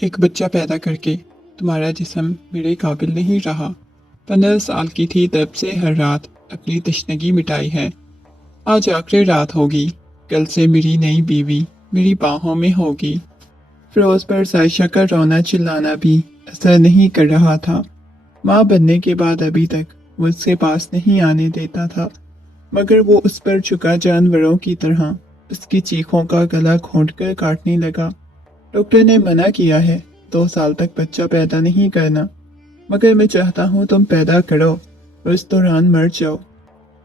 ایک بچہ پیدا کر کے تمہارا جسم میرے قابل نہیں رہا۔ 15 سال کی تھی تب سے ہر رات اپنی تشنگی مٹائی ہے۔ آج آخری رات ہوگی، کل سے میری نئی بیوی میری باہوں میں ہوگی۔ فیروز پر عائشہ کا رونا چلانا بھی اثر نہیں کر رہا تھا۔ ماں بننے کے بعد ابھی تک وہ اس کے پاس نہیں آنے دیتا تھا، مگر وہ اس پر جھکا جانوروں کی طرح اس کی چیخوں کا گلا گھونٹ کر کاٹنے لگا۔ ڈاکٹر نے منع کیا ہے 2 سال تک بچہ پیدا نہیں کرنا، مگر میں چاہتا ہوں تم پیدا کرو اور اس دوران مر جاؤ۔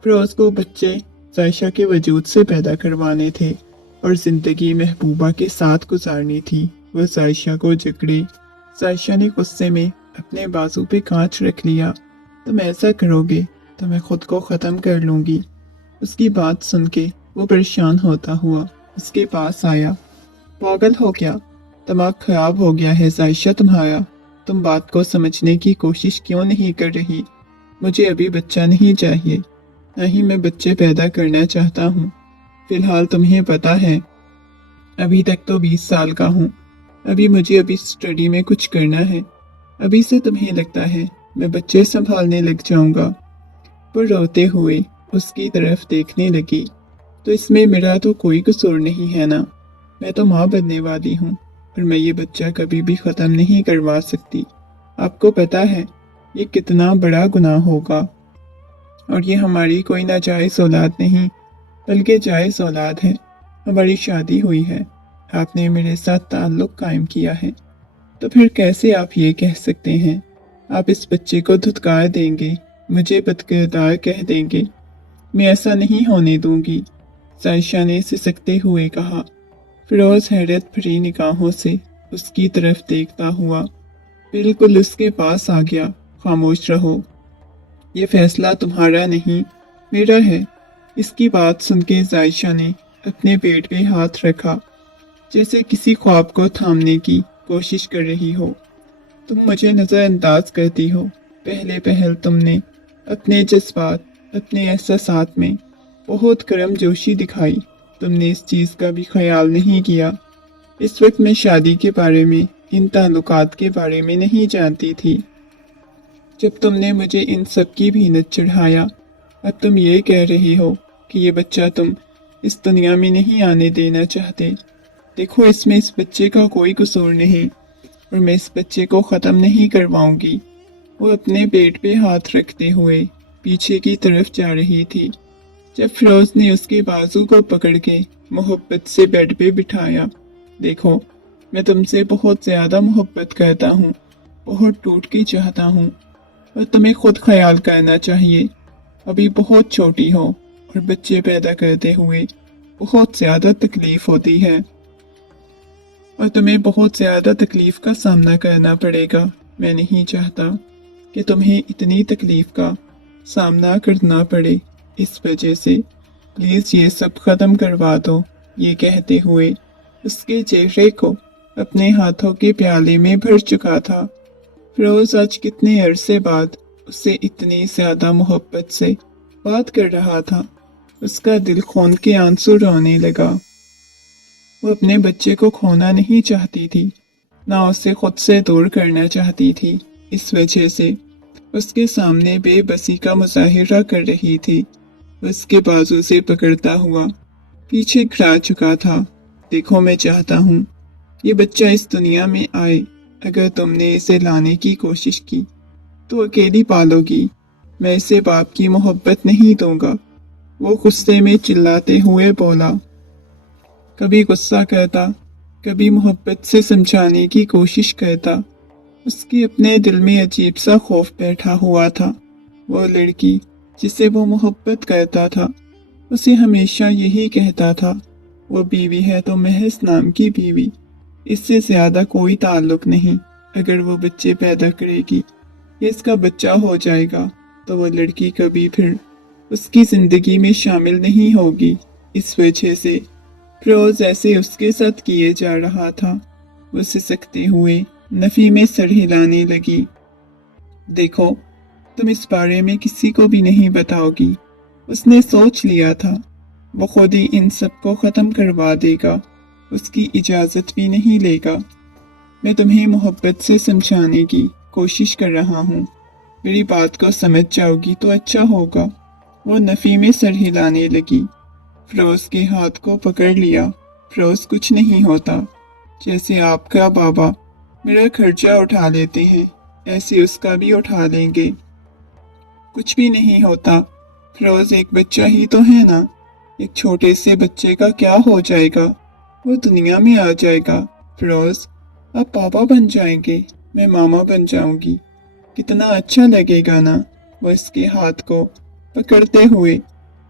فیروز کو بچے عائشہ کے وجود سے پیدا کروانے تھے اور زندگی محبوبہ کے ساتھ گزارنی تھی۔ وہ عائشہ کو جکڑے۔ عائشہ نے غصے میں اپنے بازو پہ کانچ رکھ لیا۔ تم ایسا کرو گے تو میں خود کو ختم کر لوں گی۔ اس کی بات سن کے وہ پریشان ہوتا ہوا اس کے پاس آیا۔ پاگل ہو گیا، دماغ خراب ہو گیا ہے عائشہ تمہارا؟ تم بات کو سمجھنے کی کوشش کیوں نہیں کر رہی؟ مجھے ابھی بچہ نہیں چاہیے، نہ ہی میں بچے پیدا کرنا چاہتا ہوں۔ فی الحال تمہیں پتا ہے ابھی تک تو 20 سال کا ہوں، ابھی مجھے اسٹڈی میں کچھ کرنا ہے۔ ابھی سے تمہیں لگتا ہے میں بچے سنبھالنے لگ جاؤں گا؟ وہ روتے ہوئے اس کی طرف دیکھنے لگی۔ تو اس میں میرا تو کوئی قصور نہیں ہے نا، میں تو ماں بننے والی ہوں اور میں یہ بچہ کبھی بھی ختم نہیں کروا سکتی۔ آپ کو پتا ہے یہ کتنا بڑا گناہ ہوگا، اور یہ ہماری کوئی ناجائز اولاد نہیں بلکہ جائز اولاد ہے۔ ہماری شادی ہوئی ہے، آپ نے میرے ساتھ تعلق قائم کیا ہے، تو پھر کیسے آپ یہ کہہ سکتے ہیں آپ اس بچے کو دھتکار دیں گے، مجھے بدکردار کہہ دیں گے؟ میں ایسا نہیں ہونے دوں گی، عائشہ نے سسکتے ہوئے کہا۔ فیروز حیرت بھری نگاہوں سے اس کی طرف دیکھتا ہوا بالکل اس کے پاس آ گیا۔ خاموش رہو، یہ فیصلہ تمہارا نہیں میرا ہے۔ اس کی بات سن کے عائشہ نے اپنے پیٹ پہ ہاتھ رکھا، جیسے کسی خواب کو تھامنے کی کوشش کر رہی ہو۔ تم مجھے نظر انداز کرتی ہو، پہلے پہل تم نے اپنے جذبات، اپنے احساسات میں بہت گرم جوشی دکھائی۔ تم نے اس چیز کا بھی خیال نہیں کیا۔ اس وقت میں شادی کے بارے میں، ان تعلقات کے بارے میں نہیں جانتی تھی، جب تم نے مجھے ان سب کی بھینت چڑھایا۔ اب تم یہ کہہ رہی ہو کہ یہ بچہ تم اس دنیا میں نہیں آنے دینا چاہتے۔ دیکھو اس میں اس بچے کا کوئی قصور نہیں، اور میں اس بچے کو ختم نہیں کرواؤں گی۔ وہ اپنے پیٹ پہ ہاتھ رکھتے ہوئے پیچھے کی طرف جا رہی تھی، جب فیروز نے اس کے بازو کو پکڑ کے محبت سے بیڈ پہ بٹھایا۔ دیکھو میں تم سے بہت زیادہ محبت کرتا ہوں، بہت ٹوٹ کے چاہتا ہوں، اور تمہیں خود خیال کرنا چاہیے۔ ابھی بہت چھوٹی ہو اور بچے پیدا کرتے ہوئے بہت زیادہ تکلیف ہوتی ہے، اور تمہیں بہت زیادہ تکلیف کا سامنا کرنا پڑے گا۔ میں نہیں چاہتا کہ تمہیں اتنی تکلیف کا سامنا کرنا پڑے، اس وجہ سے پلیز یہ سب ختم کروا دو۔ یہ کہتے ہوئے اس کے چہرے کو اپنے ہاتھوں کے پیالے میں بھر چکا تھا۔ فیروز آج کتنے عرصے بعد اسے اتنی زیادہ محبت سے بات کر رہا تھا۔ اس کا دل خون کے آنسو رونے لگا۔ وہ اپنے بچے کو کھونا نہیں چاہتی تھی، نہ اسے خود سے دور کرنا چاہتی تھی، اس وجہ سے اس کے سامنے بے بسی کا مظاہرہ کر رہی تھی۔ اس کے بازو سے پکڑتا ہوا پیچھے گھرا چکا تھا۔ دیکھو میں چاہتا ہوں یہ بچہ اس دنیا میں آئے، اگر تم نے اسے لانے کی کوشش کی تو اکیلی پالو گی، میں اسے باپ کی محبت نہیں دوں گا۔ وہ غصے میں چلاتے ہوئے بولا۔ کبھی غصہ کرتا، کبھی محبت سے سمجھانے کی کوشش کرتا۔ اس کی اپنے دل میں عجیب سا خوف بیٹھا ہوا تھا۔ وہ لڑکی جسے وہ محبت کرتا تھا اسے ہمیشہ یہی کہتا تھا، وہ بیوی ہے تو محض نام کی بیوی، اس سے زیادہ کوئی تعلق نہیں۔ اگر وہ بچے پیدا کرے گی یا اس کا بچہ ہو جائے گا تو وہ لڑکی کبھی پھر اس کی زندگی میں شامل نہیں ہوگی۔ اس وجہ سے فیروز ایسے اس کے ساتھ کیے جا رہا تھا۔ وہ سسکتے ہوئے نفی میں سر ہلانے لگی۔ دیکھو تم اس بارے میں کسی کو بھی نہیں بتاؤ گی، اس نے سوچ لیا تھا وہ خود ہی ان سب کو ختم کروا دے گا، اس کی اجازت بھی نہیں لے گا۔ मैं तुम्हें मोहब्बत से समझाने की कोशिश कर रहा हूँ। मेरी बात को समझ जाओगी तो अच्छा होगा। वो नफ़ी में सर हिलाने लगी। फिरोज़ के हाथ को पकड़ लिया। फिरोज़, कुछ नहीं होता। जैसे आपका बाबा मेरा खर्चा उठा लेते हैं, ऐसे उसका भी उठा लेंगे। कुछ भी नहीं होता। फिरोज़ एक बच्चा ही तो है ना। एक छोटे से बच्चे का क्या हो जाएगा? वो दुनिया में आ जाएगा। फिरोज़, आप पापा बन जाएंगे, मैं मामा बन जाऊंगी। कितना अच्छा लगेगा ना। वो इसके हाथ को पकड़ते हुए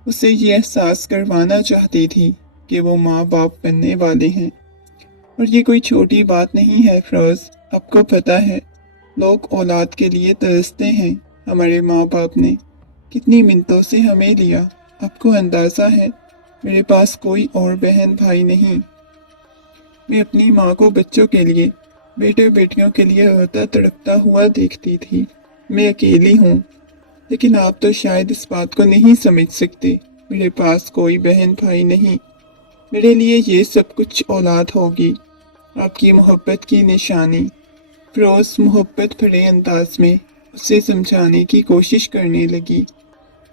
उसे ये एहसास करवाना चाहती थी कि वो माँ बाप बनने वाले हैं। और ये कोई छोटी बात नहीं है फिरोज़, आपको पता है लोग औलाद के लिए तरसते हैं। हमारे माँ बाप ने कितनी मिन्नतों से हमें लिया। आपको अंदाज़ा है मेरे पास कोई और बहन भाई नहीं। मैं अपनी माँ को बच्चों के लिए, बेटे बेटियों के लिए रोता तड़पता हुआ देखती थी। मैं अकेली हूँ। लेकिन आप तो शायद इस बात को नहीं समझ सकते। मेरे पास कोई बहन भाई नहीं। मेरे लिए ये सब कुछ औलाद होगी, आपकी मोहब्बत की निशानी। फिरोज़ मोहब्बत भरे अंदाज में उसे समझाने की कोशिश करने लगी।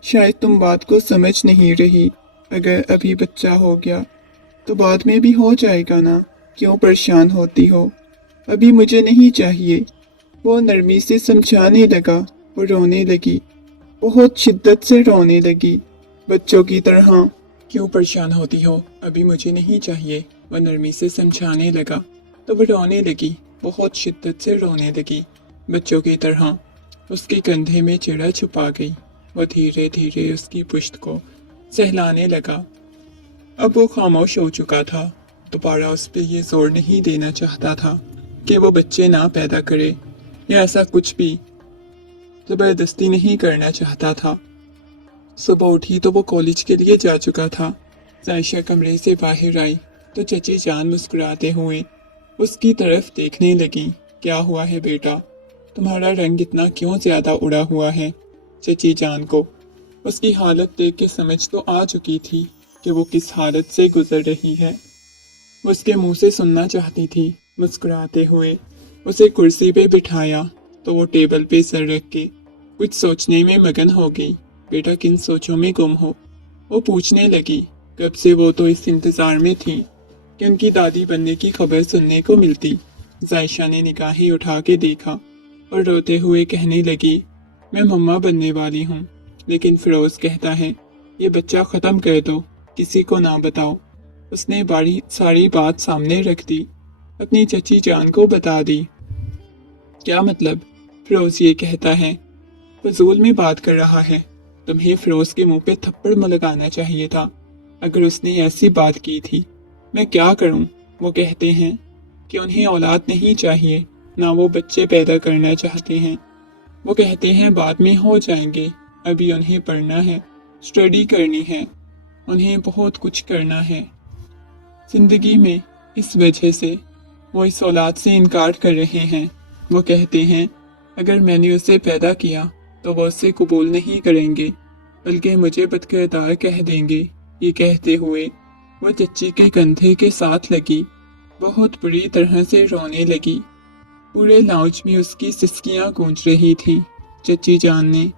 शायद तुम बात को समझ नहीं रही। अगर अभी बच्चा हो गया तो बाद में भी हो जाएगा ना। क्यों परेशान होती हो? अभी मुझे नहीं चाहिए। वो नरमी से समझाने लगा। वो रोने लगी, बहुत शिद्दत से रोने लगी, बच्चों की तरह। क्यों परेशान होती हो? अभी मुझे नहीं चाहिए। वो नरमी से समझाने लगा तो वो रोने लगी, बहुत शिद्दत से रोने लगी, बच्चों की तरह। उसके कंधे में चिड़ा छुपा गई। वो धीरे धीरे उसकी पुश्त को सहलाने लगा। अब वो खामोश हो चुका था। दोबारा उस पर यह जोर नहीं देना चाहता था कि वो बच्चे ना पैदा करे, या ऐसा कुछ भी ज़बरदस्ती नहीं करना चाहता था। सुबह उठी तो वो कॉलेज के लिए जा चुका था। जायशा कमरे से बाहर आई तो चची जान मुस्कुराते हुए उसकी तरफ देखने लगी। क्या हुआ है बेटा? तुम्हारा रंग इतना क्यों ज्यादा उड़ा हुआ है? चची जान को उसकी हालत देख के समझ तो आ चुकी थी कि वो किस हालत से गुजर रही है। वो उसके मुंह से सुनना चाहती थी। मुस्कुराते हुए उसे कुर्सी पे बिठाया तो वो टेबल पे सर रख के कुछ सोचने में मगन हो गई। बेटा, किन सोचों में गुम हो? वो पूछने लगी। कब से वो तो इस इंतजार में थी कि उनकी दादी बनने की खबर सुनने को मिलती। जायशा ने निगाहें उठा के देखा और रोते हुए कहने लगी, मैं मम्मा बनने वाली हूँ, लेकिन फिरोज कहता है ये बच्चा ख़त्म कर दो, किसी को ना बताओ। उसने सारी बात सामने रख दी, अपनी चची जान को बता दी। क्या मतलब? फिरोज ये कहता है, फजूल में बात कर रहा है। तुम्हें फिरोज के मुंह पे थप्पड़ लगाना चाहिए था अगर उसने ऐसी बात की थी। मैं क्या करूं? वो कहते हैं कि उन्हें औलाद नहीं चाहिए, ना वो बच्चे पैदा करना चाहते हैं। वो कहते हैं बाद में हो जाएंगे, अभी उन्हें पढ़ना है, स्टडी करनी है, उन्हें बहुत कुछ करना है जिंदगी में। इस वजह से वो इस औलाद से इनकार कर रहे हैं। वो कहते हैं अगर मैंने उसे पैदा किया तो वो उसे कबूल नहीं करेंगे, बल्कि मुझे बदकिरदार कह देंगे। ये कहते हुए वो चच्ची के कंधे के साथ लगी, बहुत बुरी तरह से रोने लगी। पूरे लाउंज में उसकी सिसकियां गूंज रही थी। चच्ची जान ने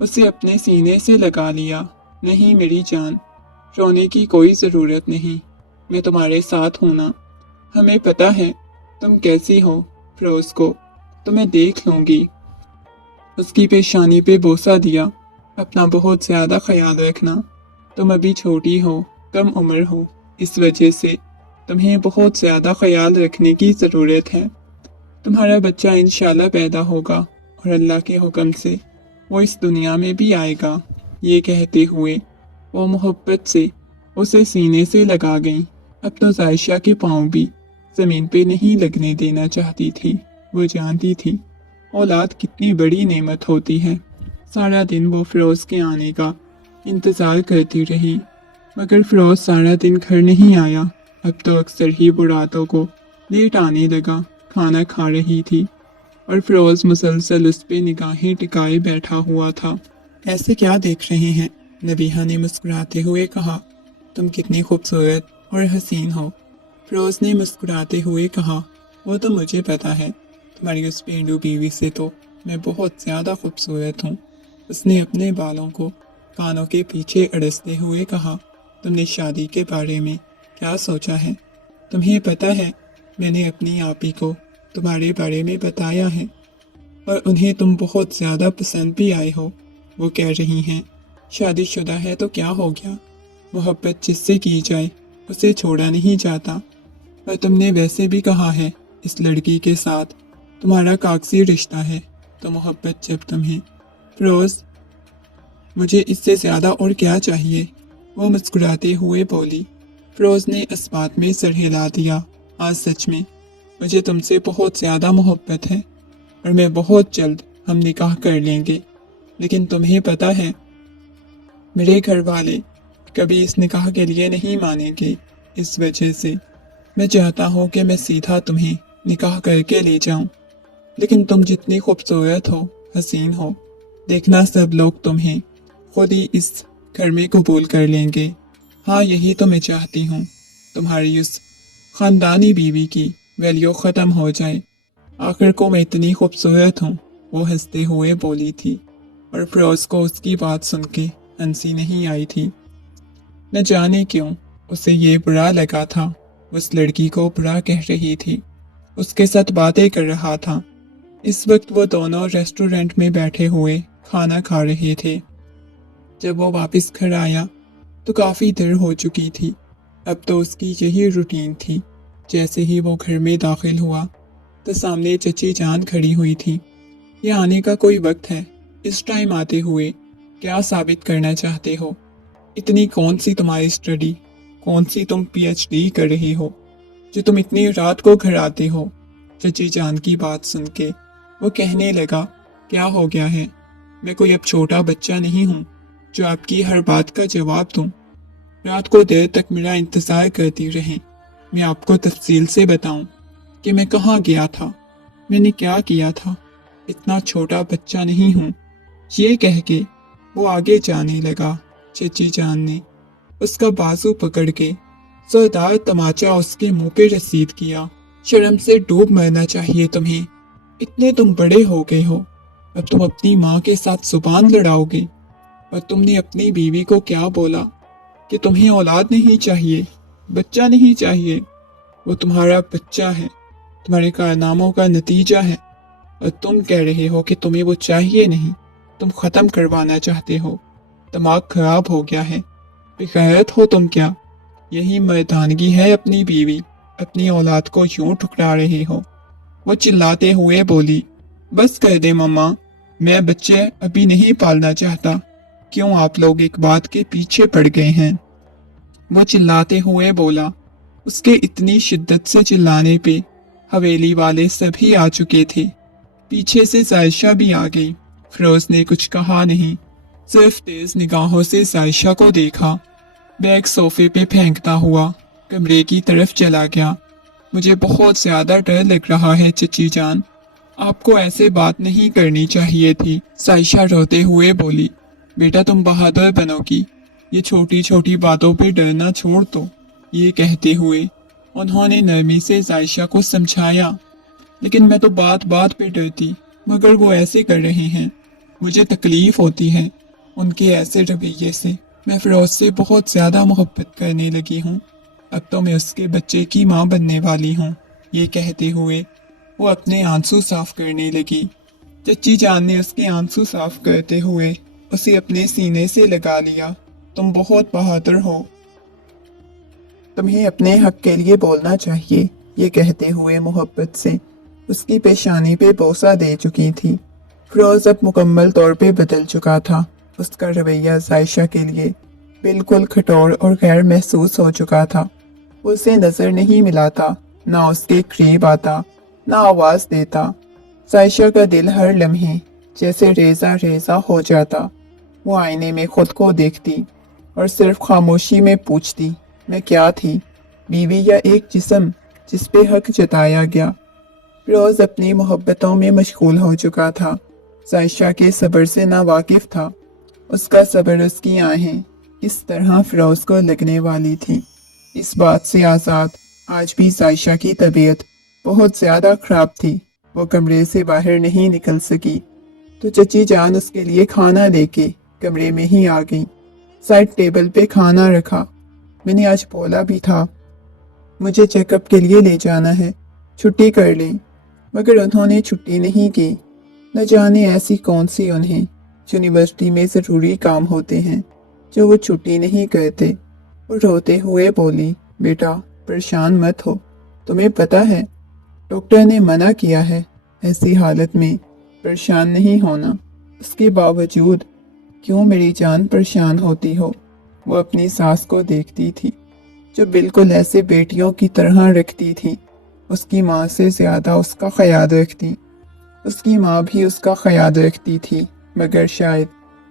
उसे अपने सीने से लगा लिया। नहीं मेरी जान, रोने की कोई ज़रूरत नहीं, मैं तुम्हारे साथ हूं ना। हमें पता है तुम कैसी हो। फिरोज को तो मैं देख लूंगी। उसकी पेशानी पे बोसा दिया। अपना बहुत ज़्यादा ख्याल रखना, तुम अभी छोटी हो, कम उम्र हो, इस वजह से तुम्हें बहुत ज़्यादा ख्याल रखने की ज़रूरत है। तुम्हारा बच्चा इंशाल्लाह पैदा होगा और अल्लाह के हुक्म से वो इस दुनिया में भी आएगा। ये कहते हुए वो मोहब्बत से उसे सीने से लगा गई। अब तो जायशा के पाँव भी ज़मीन पे नहीं लगने देना चाहती थी। वो जानती थी औलाद कितनी बड़ी नेमत होती है। सारा दिन वो फिरोज़ के आने का इंतज़ार करती रही, मगर फिरोज़ सारा दिन घर नहीं आया। अब तो अक्सर ही वो रातों को लेट आने लगा। खाना खा रही थी और फिरोज़ मुसलसल उस पे निगाहें टिकाए बैठा हुआ था। ऐसे क्या देख रहे हैं? नबीहा ने मुस्कुराते हुए कहा। तुम कितनी खूबसूरत और हसीन हो। फिरोज़ ने मुस्कुराते हुए कहा। वो तो मुझे पता है, तुम्हारी उस पेंडू बीवी से तो मैं बहुत ज़्यादा खूबसूरत हूँ। उसने अपने बालों को कानों के पीछे अड़सते हुए कहा। तुमने शादी के बारे में क्या सोचा है? तुम्हें पता है, मैंने अपनी आपी को तुम्हारे बारे में बताया है और उन्हें तुम बहुत ज़्यादा पसंद भी आए हो। वो कह रही हैं, शादीशुदा है तो क्या हो गया, मोहब्बत जिससे की जाए उसे छोड़ा नहीं जाता। और तुमने वैसे भी कहा है, इस लड़की के साथ तुम्हारा कागजी रिश्ता है, तो मोहब्बत जब तुम्हें। फिरोज, मुझे इससे ज़्यादा और क्या चाहिए? वो मुस्कुराते हुए बोली। फिरोज ने इस बात में सर हिला दिया। आज सच में मुझे तुमसे बहुत ज़्यादा मोहब्बत है और मैं बहुत जल्द हम निकाह कर लेंगे। लेकिन तुम्हें पता है, मेरे घर वाले कभी इस निकाह के लिए नहीं मानेंगे। इस वजह से मैं चाहता हूँ कि मैं सीधा तुम्हें निकाह करके ले जाऊँ। लेकिन तुम जितनी खूबसूरत हो, हसीन हो, देखना सब लोग तुम्हें खुद ही इस घर में कबूल कर लेंगे। हाँ, यही तो मैं चाहती हूँ, तुम्हारी उस ख़ानदानी बीवी की वैल्यू ख़त्म हो जाए। आखिर को मैं इतनी खूबसूरत हूँ, वो हंसते हुए बोली थी और फिरोज को उसकी बात सुन के हंसी नहीं आई थी। न जाने क्यों उसे ये बुरा लगा था। उस लड़की को बुरा कह रही थी, उसके साथ बातें कर रहा था। इस वक्त वो दोनों रेस्टोरेंट में बैठे हुए खाना खा रहे थे। जब वो वापस घर आया तो काफ़ी देर हो चुकी थी। अब तो उसकी यही रूटीन थी। जैसे ही वो घर में दाखिल हुआ तो सामने चची जान खड़ी हुई थी। ये आने का कोई वक्त है? इस टाइम आते हुए क्या साबित करना चाहते हो? इतनी कौन सी तुम्हारी स्टडी, कौन सी तुम पीएचडी कर रही हो जो तुम इतनी रात को घर आते हो? चची जान की बात सुन के वो कहने लगा, क्या हो गया है? मैं कोई अब छोटा बच्चा नहीं हूँ जो आपकी हर बात का जवाब दूँ। रात को देर तक मेरा इंतज़ार करती रहें। मैं आपको तफसील से बताऊं कि मैं कहाँ गया था, मैंने क्या किया था। इतना छोटा बच्चा नहीं हूँ। ये कह के वो आगे जाने लगा। चची जान ने उसका बाजू पकड़ के जोरदार तमाचा उसके मुंह पे रसीद किया। शर्म से डूब मरना चाहिए तुम्हें। इतने तुम बड़े हो गए हो, अब तुम अपनी माँ के साथ जुबान लड़ाओगे। और तुमने अपनी बीवी को क्या बोला कि तुम्हें औलाद नहीं चाहिए, बच्चा नहीं चाहिए। वो तुम्हारा बच्चा है, तुम्हारे कारनामों का नतीजा है। और तुम कह रहे हो कि तुम्हें वो चाहिए नहीं, तुम ख़त्म करवाना चाहते हो। दिमाग खराब हो गया है, बेगैरत हो तुम क्या? यही मर्दानगी है अपनी बीवी, अपनी औलाद को यूं ठुकरा रहे हो। वो चिल्लाते हुए बोली, बस कर दे मम्मा, मैं बच्चे अभी नहीं पालना चाहता। क्यों आप लोग एक बात के पीछे पड़ गए हैं? वो चिल्लाते हुए बोला। उसके इतनी शिद्दत से चिल्लाने पे हवेली वाले सभी आ चुके थे। पीछे से जायशा भी आ गई। फिरोज ने कुछ कहा नहीं, सिर्फ तेज निगाहों से जायशा को देखा। बैग सोफे पे फेंकता हुआ कमरे की तरफ चला गया। मुझे बहुत ज्यादा डर लग रहा है चची जान, आपको ऐसे बात नहीं करनी चाहिए थी। जायशा रोते हुए बोली, बेटा तुम बहादुर बनोगी, ये छोटी छोटी बातों पे डरना छोड़ दो। ये कहते हुए उन्होंने नरमी से जायशा को समझाया, लेकिन मैं तो बात बात पे डरती, मगर वो ऐसे कर रहे हैं, मुझे तकलीफ होती है उनके ऐसे रवैये से। मैं फिरोज से बहुत ज़्यादा मोहब्बत करने लगी हूँ, अब तो मैं उसके बच्चे की माँ बनने वाली हूँ। ये कहते हुए वो अपने आंसू साफ करने लगी। चची जान ने उसके आंसू साफ करते हुए उसे अपने सीने से लगा लिया। तुम बहुत बहादुर हो, तुम्हें अपने हक के लिए बोलना चाहिए। ये कहते हुए मोहब्बत से उसकी पेशानी पे बोसा दे चुकी थी। फिरोज अब मुकम्मल तौर पे बदल चुका था। उसका रवैया जायशा के लिए बिल्कुल कठोर और गैर महसूस हो चुका था। उसे नजर नहीं मिलाता, ना उसके करीब आता, ना आवाज देता। जायशा का दिल हर लम्हे जैसे रेजा रेजा हो जाता। वो आईने में खुद को देखती और सिर्फ खामोशी में पूछती, मैं क्या थी, बीवी या एक जिस्म जिस पे हक जताया गया। फिरोज अपनी मोहब्बतों में मशगूल हो चुका था। जायशा के सब्र से ना वाकिफ था। उसका सब्र, उसकी आहें इस तरह फिरोज को लगने वाली थी। इस बात से आज़ाद आज भी जायशा की तबीयत बहुत ज़्यादा खराब थी। वो कमरे से बाहर नहीं निकल सकी तो चची जान उसके लिए खाना लेके कमरे में ही आ गई। साइड टेबल पे खाना रखा। मैंने आज बोला भी था मुझे चेकअप के लिए ले जाना है, छुट्टी कर लें, मगर उन्होंने छुट्टी नहीं की। न जाने ऐसी कौन सी उन्हें यूनिवर्सिटी में ज़रूरी काम होते हैं जो वो छुट्टी नहीं करते। और रोते हुए बोली, बेटा परेशान मत हो, तुम्हें पता है डॉक्टर ने मना किया है ऐसी हालत में परेशान नहीं होना। उसके बावजूद क्यों मेरी जान परेशान होती हो। वो अपनी सास को देखती थी जो बिल्कुल ऐसे बेटियों की तरह रखती थी। उसकी माँ से ज़्यादा उसका ख्याल रखती। उसकी माँ भी उसका ख्याल रखती थी, मगर शायद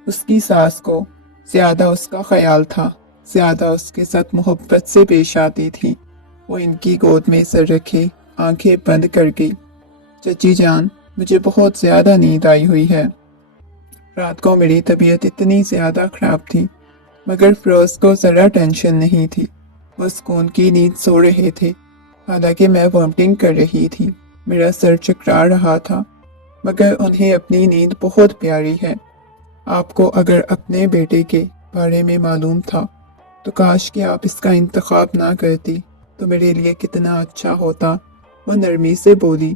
उसकी सास को ज़्यादा उसका ख्याल था, ज़्यादा उसके साथ मोहब्बत से पेश आती थी। वो इनकी गोद में सर रखे आंखें बंद कर गई। चची जान, मुझे बहुत ज़्यादा नींद आई हुई है। रात को मेरी तबीयत इतनी ज़्यादा ख़राब थी, मगर फिरोज़ को ज़रा टेंशन नहीं थी। वो सुकून की नींद सो रहे थे, हालांकि मैं वॉमिटिंग कर रही थी। मेरा सर चकरा रहा था, मगर उन्हें अपनी नींद बहुत प्यारी है। आपको अगर अपने बेटे के बारे में मालूम था तो काश कि आप इसका इंतखाब ना करती तो मेरे लिए कितना अच्छा होता। वो नरमी से बोली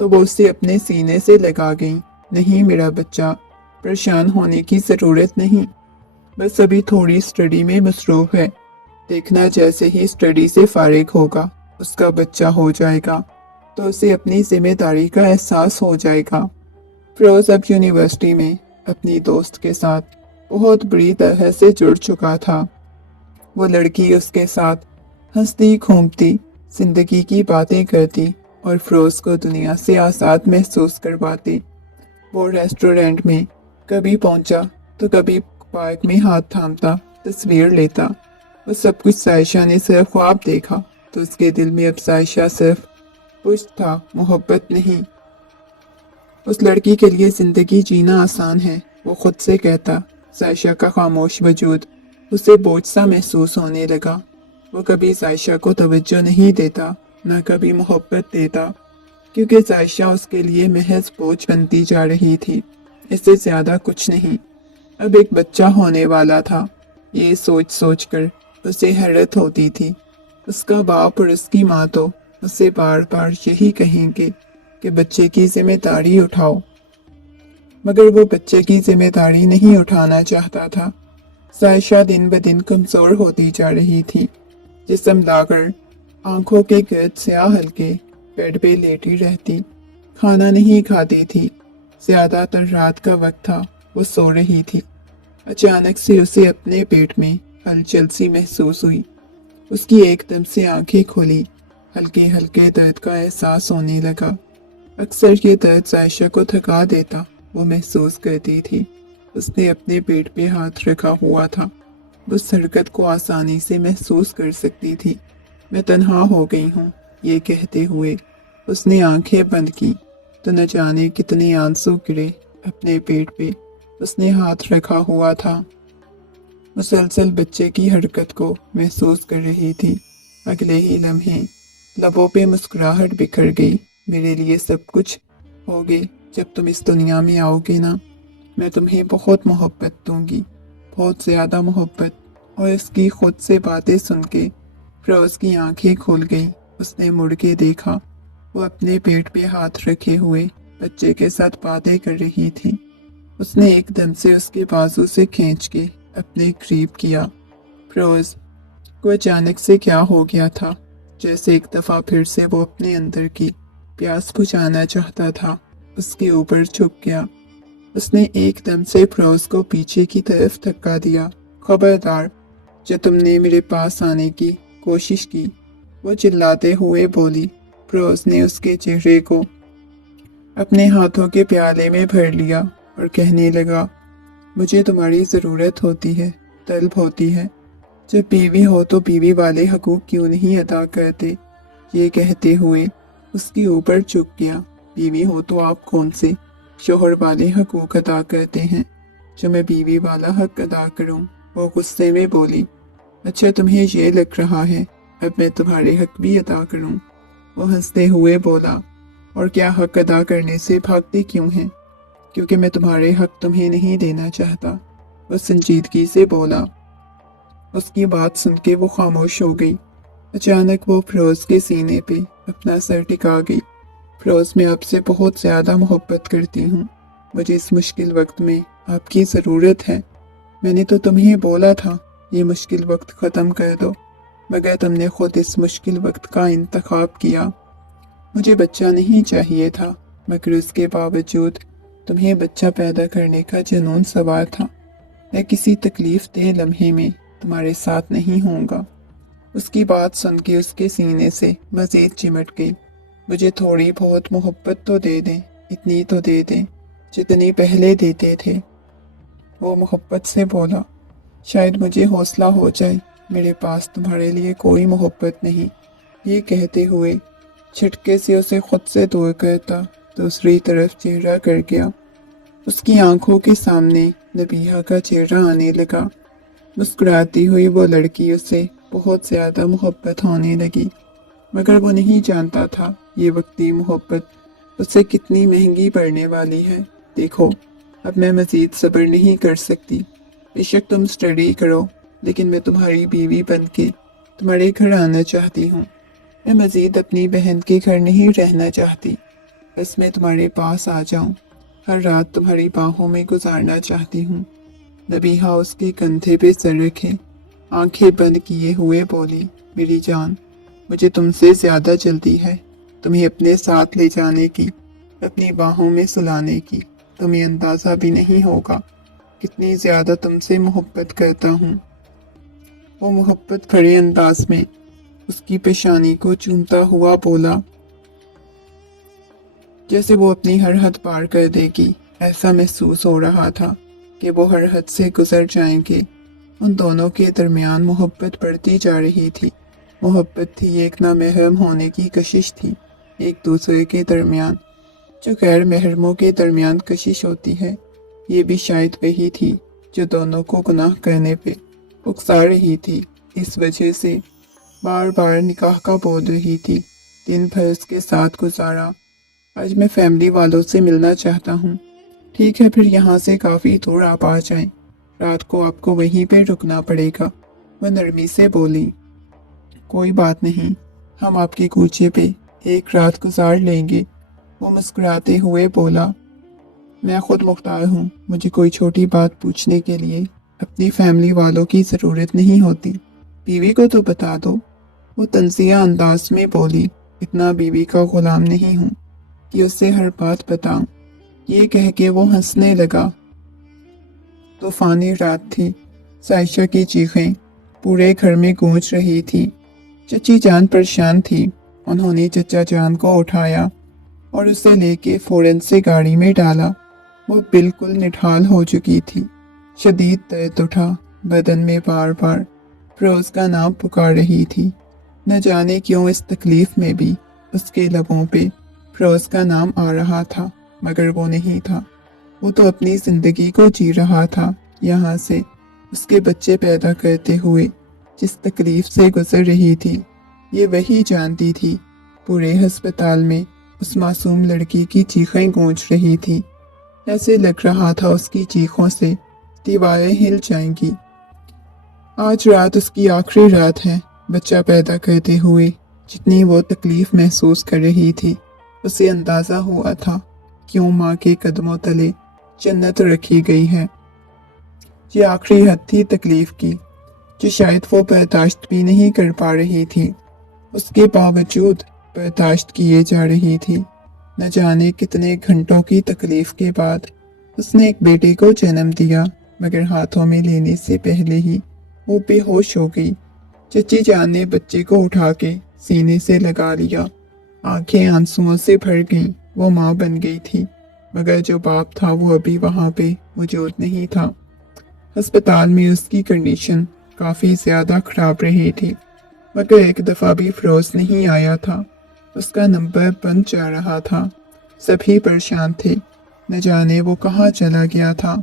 तो वो उसे अपने सीने से लगा गई। नहीं मेरा बच्चा, परेशान होने की ज़रूरत नहीं, बस अभी थोड़ी स्टडी में मसरूफ़ है। देखना जैसे ही स्टडी से फारिग होगा उसका बच्चा हो जाएगा तो उसे अपनी जिम्मेदारी का एहसास हो जाएगा। फिरोज़ अब यूनिवर्सिटी में अपनी दोस्त के साथ बहुत बुरी तरह से जुड़ चुका था। वो लड़की उसके साथ हंसती घूमती जिंदगी की बातें करती और फिरोज़ को दुनिया से आज़ाद महसूस करवाती। वो रेस्टोरेंट में कभी पहुंचा तो कभी पार्क में हाथ थामता तस्वीर लेता। वो सब कुछ साइशा ने सिर्फ ख्वाब देखा तो उसके दिल में अब साइशा सिर्फ कुछ था, मोहब्बत नहीं। उस लड़की के लिए ज़िंदगी जीना आसान है, वो खुद से कहता। साइशा का खामोश वजूद उसे बोझ सा महसूस होने लगा। वो कभी साइशा को तवज्जो नहीं देता, ना कभी मोहब्बत देता, क्योंकि साइशा उसके लिए महज बोझ बनती जा रही थी, इससे ज़्यादा कुछ नहीं। अब एक बच्चा होने वाला था, ये सोच सोच कर उसे हैरत होती थी। उसका बाप और उसकी माँ तो उसे बार बार यही कहेंगे कि बच्चे की जिम्मेदारी उठाओ, मगर वो बच्चे की जिम्मेदारी नहीं उठाना चाहता था। साइशा दिन ब दिन कमज़ोर होती जा रही थी। जिस्म लागर, आंखों के गिर्द स्याह हल्के, बेड पे लेटी रहती, खाना नहीं खाती थी। ज़्यादातर रात का वक्त था, वो सो रही थी। अचानक से उसे अपने पेट में हलचल सी महसूस हुई। उसकी एकदम से आंखें खोली, हल्के हल्के दर्द का एहसास होने लगा। अक्सर ये दर्द साइशा को थका देता, वो महसूस करती थी। उसने अपने पेट पे हाथ रखा हुआ था, उस हरकत को आसानी से महसूस कर सकती थी। मैं तन्हा हो गई हूँ, ये कहते हुए उसने आंखें बंद की तो न जाने कितने आंसू गिरे अपने पेट पे। उसने हाथ रखा हुआ था, मुसलसल बच्चे की हरकत को महसूस कर रही थी। अगले ही लम्हे लबों पे मुस्कुराहट बिखर गई। मेरे लिए सब कुछ होगे जब तुम इस दुनिया में आओगे ना, मैं तुम्हें बहुत मोहब्बत दूंगी, बहुत ज़्यादा मोहब्बत। और इसकी खुद से बातें सुन के फिरोज़ की आंखें खुल गई। उसने मुड़ के देखा, वो अपने पेट पे हाथ रखे हुए बच्चे के साथ बातें कर रही थी। उसने एकदम से उसके बाजू से खींच के अपने करीब किया। फिरोज़ को अचानक से क्या हो गया था, जैसे एक दफ़ा फिर से वो अपने अंदर की प्यास बुझाना चाहता था, उसके ऊपर झुक गया। उसने एकदम से फिरोज़ को पीछे की तरफ धक्का दिया। खबरदार, जब तुमने मेरे पास आने की कोशिश की, वो चिल्लाते हुए बोली। फिरोज़ ने उसके चेहरे को अपने हाथों के प्याले में भर लिया और कहने लगा, मुझे तुम्हारी ज़रूरत होती है, तलब होती है। जब बीवी हो तो बीवी वाले हकूक़ क्यों नहीं अदा करते। ये कहते हुए उसके ऊपर झुक गया। बीवी हो तो आप कौन से शोहर वाले हकूक़ अदा करते हैं जो मैं बीवी वाला हक अदा करूं। वो गुस्से में बोली, अच्छा तुम्हें ये लग रहा है अब मैं तुम्हारे हक भी अदा करूं। वो हंसते हुए बोला, और क्या हक अदा करने से भागते क्यों हैं? क्योंकि मैं तुम्हारे हक तुम्हें नहीं देना चाहता, वो संजीदगी से बोला। उसकी बात सुन के वो खामोश हो गई। अचानक वो फिरोज के सीने पे अपना सर टिका गई। फिरोज, मैं आपसे बहुत ज़्यादा मोहब्बत करती हूँ। मुझे इस मुश्किल वक्त में आपकी ज़रूरत है। मैंने तो तुम्हें बोला था ये मुश्किल वक्त ख़त्म कर दो, मगर तुमने खुद इस मुश्किल वक्त का इंतखाब किया। मुझे बच्चा नहीं चाहिए था, मगर उसके बावजूद तुम्हें बच्चा पैदा करने का जुनून सवार था। मैं किसी तकलीफ दे लम्हे में तुम्हारे साथ नहीं होऊंगा। उसकी बात सुन के उसके सीने से मज़ीद चिमट गई। मुझे थोड़ी बहुत मोहब्बत तो दे दें, इतनी तो दे दें जितनी पहले देते थे। वो मोहब्बत से बोला, शायद मुझे हौसला हो जाए, मेरे पास तुम्हारे लिए कोई मोहब्बत नहीं। ये कहते हुए झटके से उसे खुद से दूर करता दूसरी तरफ चेहरा कर गया। उसकी आंखों के सामने नबीहा का चेहरा आने लगा। मुस्कुराती हुई वो लड़की उसे बहुत ज़्यादा मोहब्बत होने लगी, मगर वो नहीं जानता था ये वक्ती मोहब्बत उससे कितनी महंगी पड़ने वाली है। देखो, अब मैं मज़ीद सब्र नहीं कर सकती। बेशक तुम स्टडी करो, लेकिन मैं तुम्हारी बीवी बन के तुम्हारे घर आना चाहती हूँ। मैं मज़ीद अपनी बहन के घर नहीं रहना चाहती। बस मैं तुम्हारे पास आ जाऊँ, हर रात तुम्हारी बाहों में गुजारना चाहती हूँ। नबीहा उसके कंधे पे सर रखे आंखें बंद किए हुए बोली, मेरी जान, मुझे तुमसे ज़्यादा जल्दी है तुम्हें अपने साथ ले जाने की, अपनी बाहों में सुलाने की। तुम्हें अंदाज़ा भी नहीं होगा कितनी ज़्यादा तुमसे मोहब्बत करता हूँ। वो मोहब्बत भरे अंदाज में उसकी पेशानी को चूमता हुआ बोला, जैसे वो अपनी हर हद पार कर देगी। ऐसा महसूस हो रहा था कि वो हर हद से गुजर जाएंगे। उन दोनों के दरमियान मोहब्बत बढ़ती जा रही थी। मोहब्बत थी, एक नामहरम होने की कशिश थी, एक दूसरे के दरमियान जो गैर महरमों के दरमियान कशिश होती है। ये भी शायद वही थी जो दोनों को गुनाह करने पे उकसा रही थी। इस वजह से बार बार निकाह का बोल रही थी। दिन भर उसके साथ गुजारा। आज मैं फैमिली वालों से मिलना चाहता हूँ। ठीक है, फिर यहाँ से काफ़ी दूर आप आ जाएं। रात को आपको वहीं पे रुकना पड़ेगा, वह नरमी से बोली। कोई बात नहीं, हम आपके कूचे पे एक रात गुजार लेंगे, वो मुस्कुराते हुए बोला। मैं खुद मुख्तार हूँ, मुझे कोई छोटी बात पूछने के लिए अपनी फैमिली वालों की ज़रूरत नहीं होती। बीवी को तो बता दो, वो तंजिया अंदाज में बोली। इतना बीवी का गुलाम नहीं हूँ कि उससे हर बात बताऊं। ये कह के वो हंसने लगा। तूफानी रात थी। साइशा की चीखें पूरे घर में गूंज रही थी। चची जान परेशान थी। उन्होंने चचा जान को उठाया और उसे लेके फौरन से गाड़ी में डाला। वो बिल्कुल निढाल हो चुकी थी। शदीद दर्द उठा बदन में, बार बार फिरोज का नाम पुकार रही थी। न जाने क्यों इस तकलीफ में भी उसके लबों पे फिरोज का नाम आ रहा था, मगर वो नहीं था। वो तो अपनी जिंदगी को जी रहा था। यहाँ से उसके बच्चे पैदा करते हुए जिस तकलीफ से गुजर रही थी, ये वही जानती थी। पूरे अस्पताल में उस मासूम लड़की की चीखें गूंज रही थी। ऐसे लग रहा था उसकी चीखों से दीवारें हिल जाएंगी। आज रात उसकी आखिरी रात है। बच्चा पैदा करते हुए जितनी वो तकलीफ महसूस कर रही थी, उसे अंदाज़ा हुआ था क्यों माँ के कदमों तले जन्नत रखी गई है। ये आखिरी हद थी तकलीफ की, जो शायद वो बर्दाश्त भी नहीं कर पा रही थी। उसके बावजूद बर्दाश्त किए जा रही थी। न जाने कितने घंटों की तकलीफ के बाद उसने एक बेटे को जन्म दिया, मगर हाथों में लेने से पहले ही वो बेहोश हो गई। चची जान ने बच्चे को उठा के सीने से लगा लिया। आंखें आंसुओं से भर गईं। वो माँ बन गई थी, मगर जो बाप था वो अभी वहाँ पे मौजूद नहीं था। अस्पताल में उसकी कंडीशन काफ़ी ज़्यादा ख़राब रही थी, मगर एक दफ़ा भी फिरोज नहीं आया था। उसका नंबर बंद जा रहा था। सभी परेशान थे, न जाने वो कहाँ चला गया था।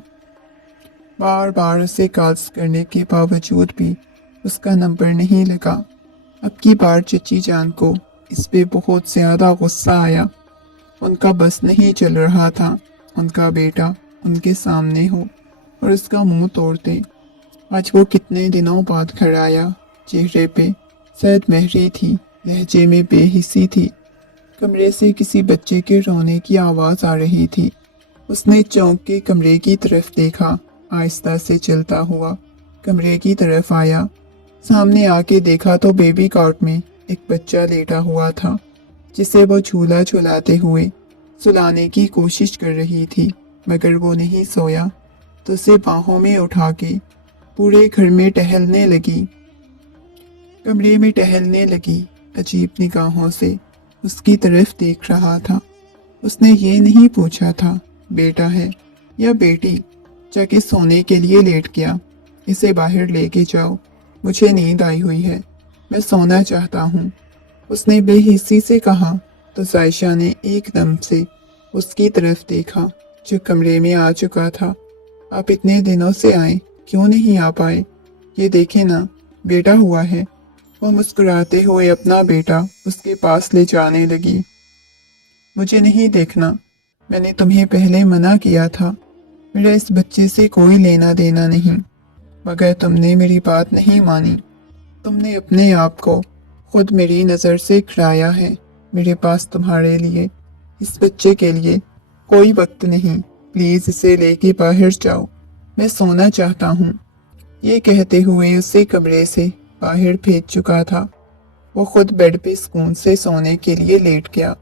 बार बार उसे कॉल्स करने के बावजूद भी उसका नंबर नहीं लगा। अब की बार चची जान को इस पे बहुत ज्यादा गुस्सा आया। उनका बस नहीं चल रहा था उनका बेटा उनके सामने हो और उसका मुंह तोड़ते। आज वो कितने दिनों बाद घर आया। चेहरे पे सैद महरी थी, लहजे में बेहिस्सी थी। कमरे से किसी बच्चे के रोने की आवाज़ आ रही थी। उसने चौंक के कमरे की तरफ देखा। आहिस्ता से चलता हुआ कमरे की तरफ आया। सामने आके देखा तो बेबी कॉट में एक बच्चा लेटा हुआ था, जिसे वो झूला झुलाते हुए सुलाने की कोशिश कर रही थी, मगर वो नहीं सोया तो उसे बाहों में उठा के पूरे घर में टहलने लगी, कमरे में टहलने लगी। अजीब निगाहों से उसकी तरफ देख रहा था। उसने ये नहीं पूछा था बेटा है या बेटी। जाके सोने के लिए लेट गया। इसे बाहर लेके जाओ, मुझे नींद आई हुई है, मैं सोना चाहता हूँ, उसने बेहिस्सी से कहा। तो साइशा ने एकदम से उसकी तरफ देखा जो कमरे में आ चुका था। आप इतने दिनों से आए, क्यों नहीं आ पाए? ये देखे ना, बेटा हुआ है। वो मुस्कुराते हुए अपना बेटा उसके पास ले जाने लगी। मुझे नहीं देखना, मैंने तुम्हें पहले मना किया था, मेरा इस बच्चे से कोई लेना देना नहीं, मगर तुमने मेरी बात नहीं मानी। तुमने अपने आप को खुद मेरी नज़र से गिराया है। मेरे पास तुम्हारे लिए, इस बच्चे के लिए कोई वक्त नहीं। प्लीज़ इसे लेके बाहर जाओ, मैं सोना चाहता हूँ। ये कहते हुए उसे कमरे से बाहर भेज चुका था। वो खुद बेड पे सुकून से सोने के लिए लेट गया।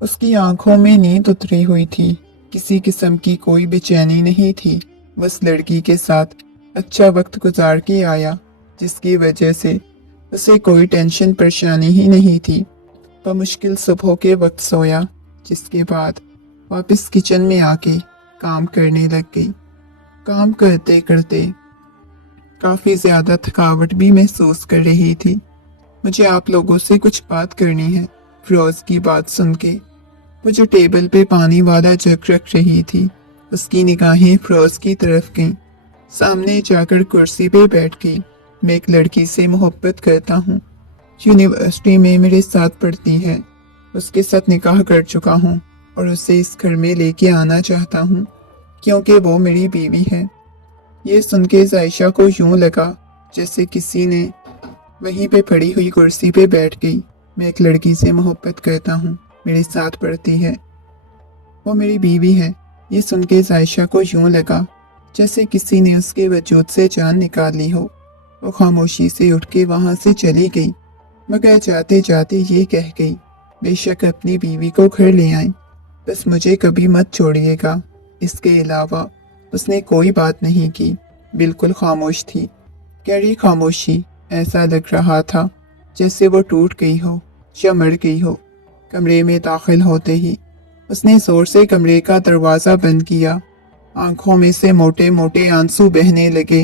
उसकी आंखों में नींद उतरी हुई थी। किसी किस्म की कोई बेचैनी नहीं थी। बस लड़की के साथ अच्छा वक्त गुजार के आया, जिसकी वजह से उसे कोई टेंशन परेशानी ही नहीं थी। वह मुश्किल सुबह के वक्त सोया, जिसके बाद वापस किचन में आके काम करने लग गई। काम करते करते काफ़ी ज़्यादा थकावट भी महसूस कर रही थी। मुझे आप लोगों से कुछ बात करनी है। फिरोज़ की बात सुन के वो जो टेबल पे पानी वाला जग रख रही थी, उसकी निगाहें फिरोज़ की तरफ गईं। सामने जाकर कुर्सी पे बैठ गई। मैं एक लड़की से मोहब्बत करता हूँ, यूनिवर्सिटी में मेरे साथ पढ़ती है, उसके साथ निकाह कर चुका हूँ और उसे इस घर में लेके आना चाहता हूँ क्योंकि वो मेरी बीवी है। ये सुन के जायशा को यूं लगा जैसे किसी ने वहीं पे पड़ी हुई कुर्सी पे बैठ गई। मैं एक लड़की से मोहब्बत करता हूँ, मेरे साथ पढ़ती है, वो मेरी बीवी है। ये सुन के जायशा को यूं लगा जैसे किसी ने उसके वजूद से जान निकाल ली हो। वो खामोशी से उठ के वहाँ से चली गई, मगर जाते जाते ये कह गई, बेशक अपनी बीवी को घर ले आए, बस मुझे कभी मत छोड़िएगा। इसके अलावा उसने कोई बात नहीं की, बिल्कुल खामोश थी। गहरी खामोशी, ऐसा लग रहा था जैसे वो टूट गई हो या मर गई हो। कमरे में दाखिल होते ही उसने जोर से कमरे का दरवाज़ा बंद किया। आंखों में से मोटे मोटे आंसू बहने लगे।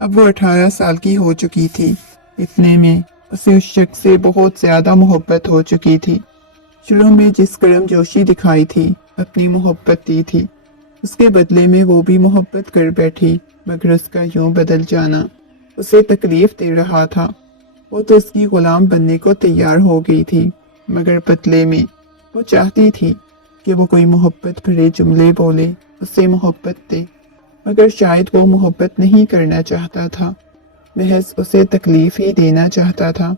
अब वो 18 साल की हो चुकी थी। इतने में उसे उस शख्स से बहुत ज़्यादा मोहब्बत हो चुकी थी। शुरू में जिस गर्मजोशी दिखाई थी, अपनी मोहब्बत दी थी, उसके बदले में वो भी मोहब्बत कर बैठी, मगर उसका यूं बदल जाना उसे तकलीफ दे रहा था। वो तो उसकी गुलाम बनने को तैयार हो गई थी, मगर बदले में वो चाहती थी कि वो कोई मोहब्बत भरे जुमले बोले, उससे मोहब्बत दे, मगर शायद वो मोहब्बत नहीं करना चाहता था, महज उसे तकलीफ ही देना चाहता था।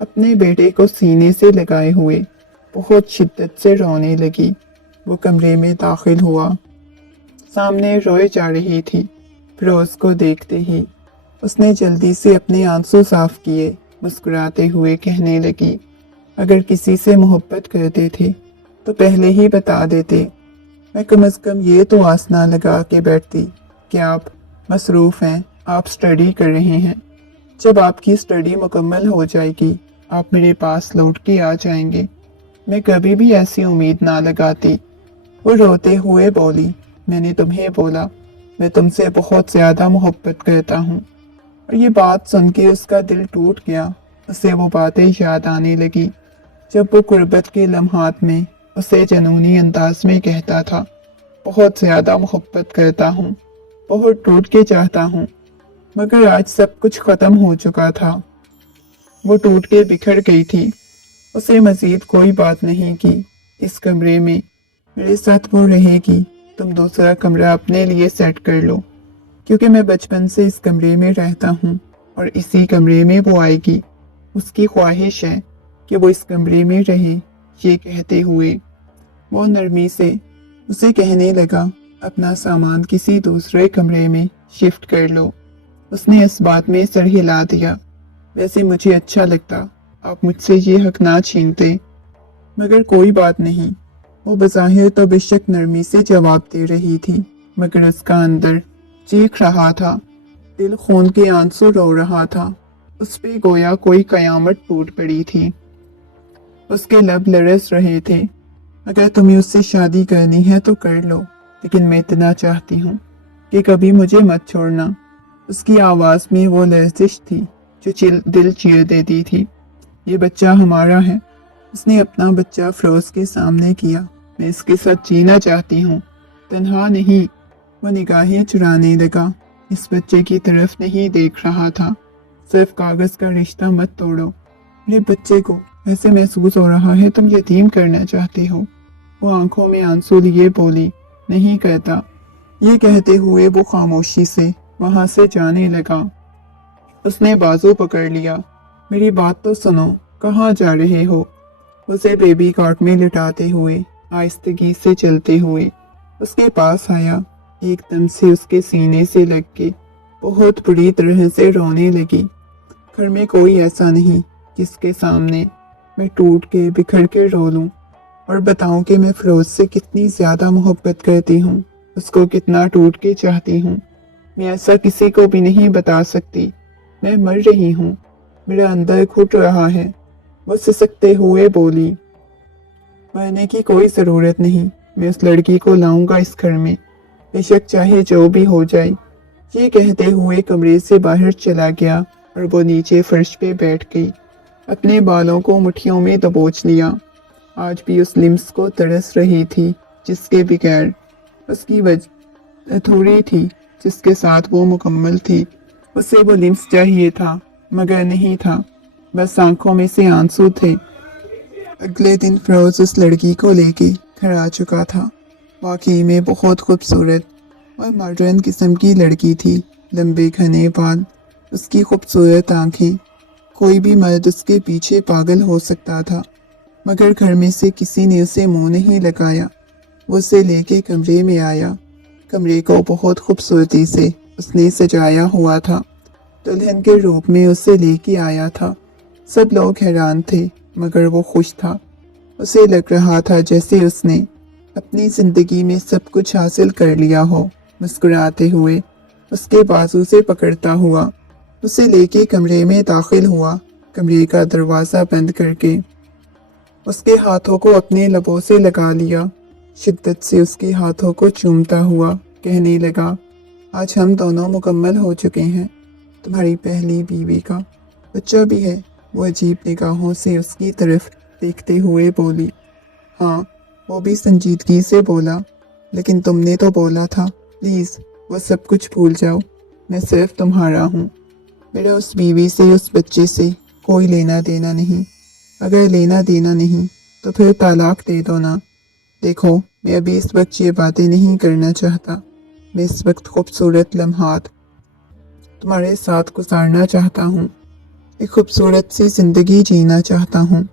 अपने बेटे को सीने से लगाए हुए बहुत शिद्दत से रोने लगी। वो कमरे में दाखिल हुआ। सामने रोए जा रही थी। फिरोज को देखते ही उसने जल्दी से अपने आंसू साफ किए, मुस्कुराते हुए कहने लगी, अगर किसी से मोहब्बत करते थे तो पहले ही बता देते, मैं कम अज़ कम ये तो आस ना लगा के बैठती कि आप मसरूफ़ हैं, आप स्टडी कर रहे हैं। जब आपकी स्टडी मुकम्मल हो जाएगी आप मेरे पास लौट के आ जाएंगे। मैं कभी भी ऐसी उम्मीद ना लगाती। वो रोते हुए बोली, मैंने तुम्हें बोला मैं तुमसे बहुत ज़्यादा मोहब्बत करता हूँ। और ये बात सुन के उसका दिल टूट गया। उसे वो बातें याद आने लगी जब वो गुर्बत के लम्हात में उसे जनूनी अंदाज में कहता था, बहुत ज़्यादा मोहब्बत करता हूँ, बहुत टूट के चाहता हूँ। मगर आज सब कुछ ख़त्म हो चुका था। वो टूट के बिखर गई थी। उसे मजीद कोई बात नहीं की। इस कमरे में मेरे साथ वो रहेगी, तुम दूसरा कमरा अपने लिए सेट कर लो, क्योंकि मैं बचपन से इस कमरे में रहता हूँ और इसी कमरे में वो आएगी। उसकी ख्वाहिश है कि वो इस कमरे में रहे। ये कहते हुए वो नरमी से उसे कहने लगा, अपना सामान किसी दूसरे कमरे में शिफ्ट कर लो। उसने इस बात में सर हिला दिया। वैसे मुझे अच्छा लगता, आप मुझसे ये हक ना छीनते, मगर कोई बात नहीं। वो बज़ाहिर तो बेशक नरमी से जवाब दे रही थी, मगर उसका अंदर चीख रहा था, दिल खून के आंसू रो रहा था। उस पे गोया कोई कयामत टूट पड़ी थी। उसके लब लरस रहे थे। अगर तुम्हें उससे शादी करनी है तो कर लो, लेकिन मैं इतना चाहती हूँ कि कभी मुझे मत छोड़ना। उसकी आवाज़ में वो लर्जिश थी जो दिल चीर देती थी। ये बच्चा हमारा है। उसने अपना बच्चा फिरोज के सामने किया। मैं इसके साथ जीना चाहती हूँ, तन्हा नहीं। वो निगाहें चुराने लगा। इस बच्चे की तरफ नहीं देख रहा था। सिर्फ कागज का रिश्ता मत तोड़ो। मेरे बच्चे को ऐसे महसूस हो रहा है तुम यतीम करना चाहते हो। वो आंखों में आंसू लिए बोली, नहीं कहता। ये कहते हुए वो खामोशी से वहां से जाने लगा। उसने बाजू पकड़ लिया। मेरी बात तो सुनो, कहाँ जा रहे हो? उसे बेबी कॉट में लिटाते हुए आहिस्तगी से चलते हुए उसके पास आया। एकदम से उसके सीने से लग के बहुत बुरी तरह से रोने लगी। घर में कोई ऐसा नहीं जिसके सामने मैं टूट के बिखर के रो लूं और बताऊं कि मैं फिरोज से कितनी ज्यादा मोहब्बत करती हूँ, उसको कितना टूट के चाहती हूँ। मैं ऐसा किसी को भी नहीं बता सकती। मैं मर रही हूँ, मेरा अंदर घुट रहा है। वो सिसकते हुए बोली, मरने की कोई ज़रूरत नहीं। मैं उस लड़की को लाऊंगा इस घर में, बेशक चाहे जो भी हो जाए। ये कहते हुए कमरे से बाहर चला गया और वो नीचे फर्श पे बैठ गई। अपने बालों को मुट्ठियों में दबोच लिया। आज भी उस लिम्स को तरस रही थी जिसके बगैर उसकी वजह अधूरी थी, जिसके साथ वो मुकम्मल थी। उसे वो लिम्स चाहिए था, मगर नहीं था। बस आंखों में से आंसू थे। अगले दिन फिरोज उस लड़की को लेके घर आ चुका था। वाकई में बहुत खूबसूरत और मॉडर्न किस्म की लड़की थी। लंबे घने बाल, उसकी खूबसूरत आंखें। कोई भी मर्द उसके पीछे पागल हो सकता था, मगर घर में से किसी ने उसे मुंह नहीं लगाया। वो उसे लेके कमरे में आया। कमरे को बहुत खूबसूरती से उसने सजाया हुआ था। दुल्हन के रूप में उसे लेके आया था। सब लोग हैरान थे, मगर वो खुश था। उसे लग रहा था जैसे उसने अपनी जिंदगी में सब कुछ हासिल कर लिया हो। मुस्कुराते हुए उसके बाजू से पकड़ता हुआ उसे लेके कमरे में दाखिल हुआ। कमरे का दरवाज़ा बंद करके उसके हाथों को अपने लबों से लगा लिया। शिद्दत से उसके हाथों को चूमता हुआ कहने लगा, आज हम दोनों मुकम्मल हो चुके हैं। तुम्हारी पहली बीवी का बच्चा भी है। वो अजीब निगाहों से उसकी तरफ देखते हुए बोली, हाँ। वो भी संजीदगी से बोला, लेकिन तुमने तो बोला था प्लीज़ वो सब कुछ भूल जाओ, मैं सिर्फ तुम्हारा हूँ। मेरा उस बीवी से, उस बच्चे से कोई लेना देना नहीं। अगर लेना देना नहीं तो फिर तलाक दे दो ना। देखो, मैं अभी इस वक्त ये बातें नहीं करना चाहता। मैं इस वक्त खूबसूरत लम्हात तुम्हारे साथ गुजारना चाहता हूँ। एक खूबसूरत सी जिंदगी जीना चाहता हूँ।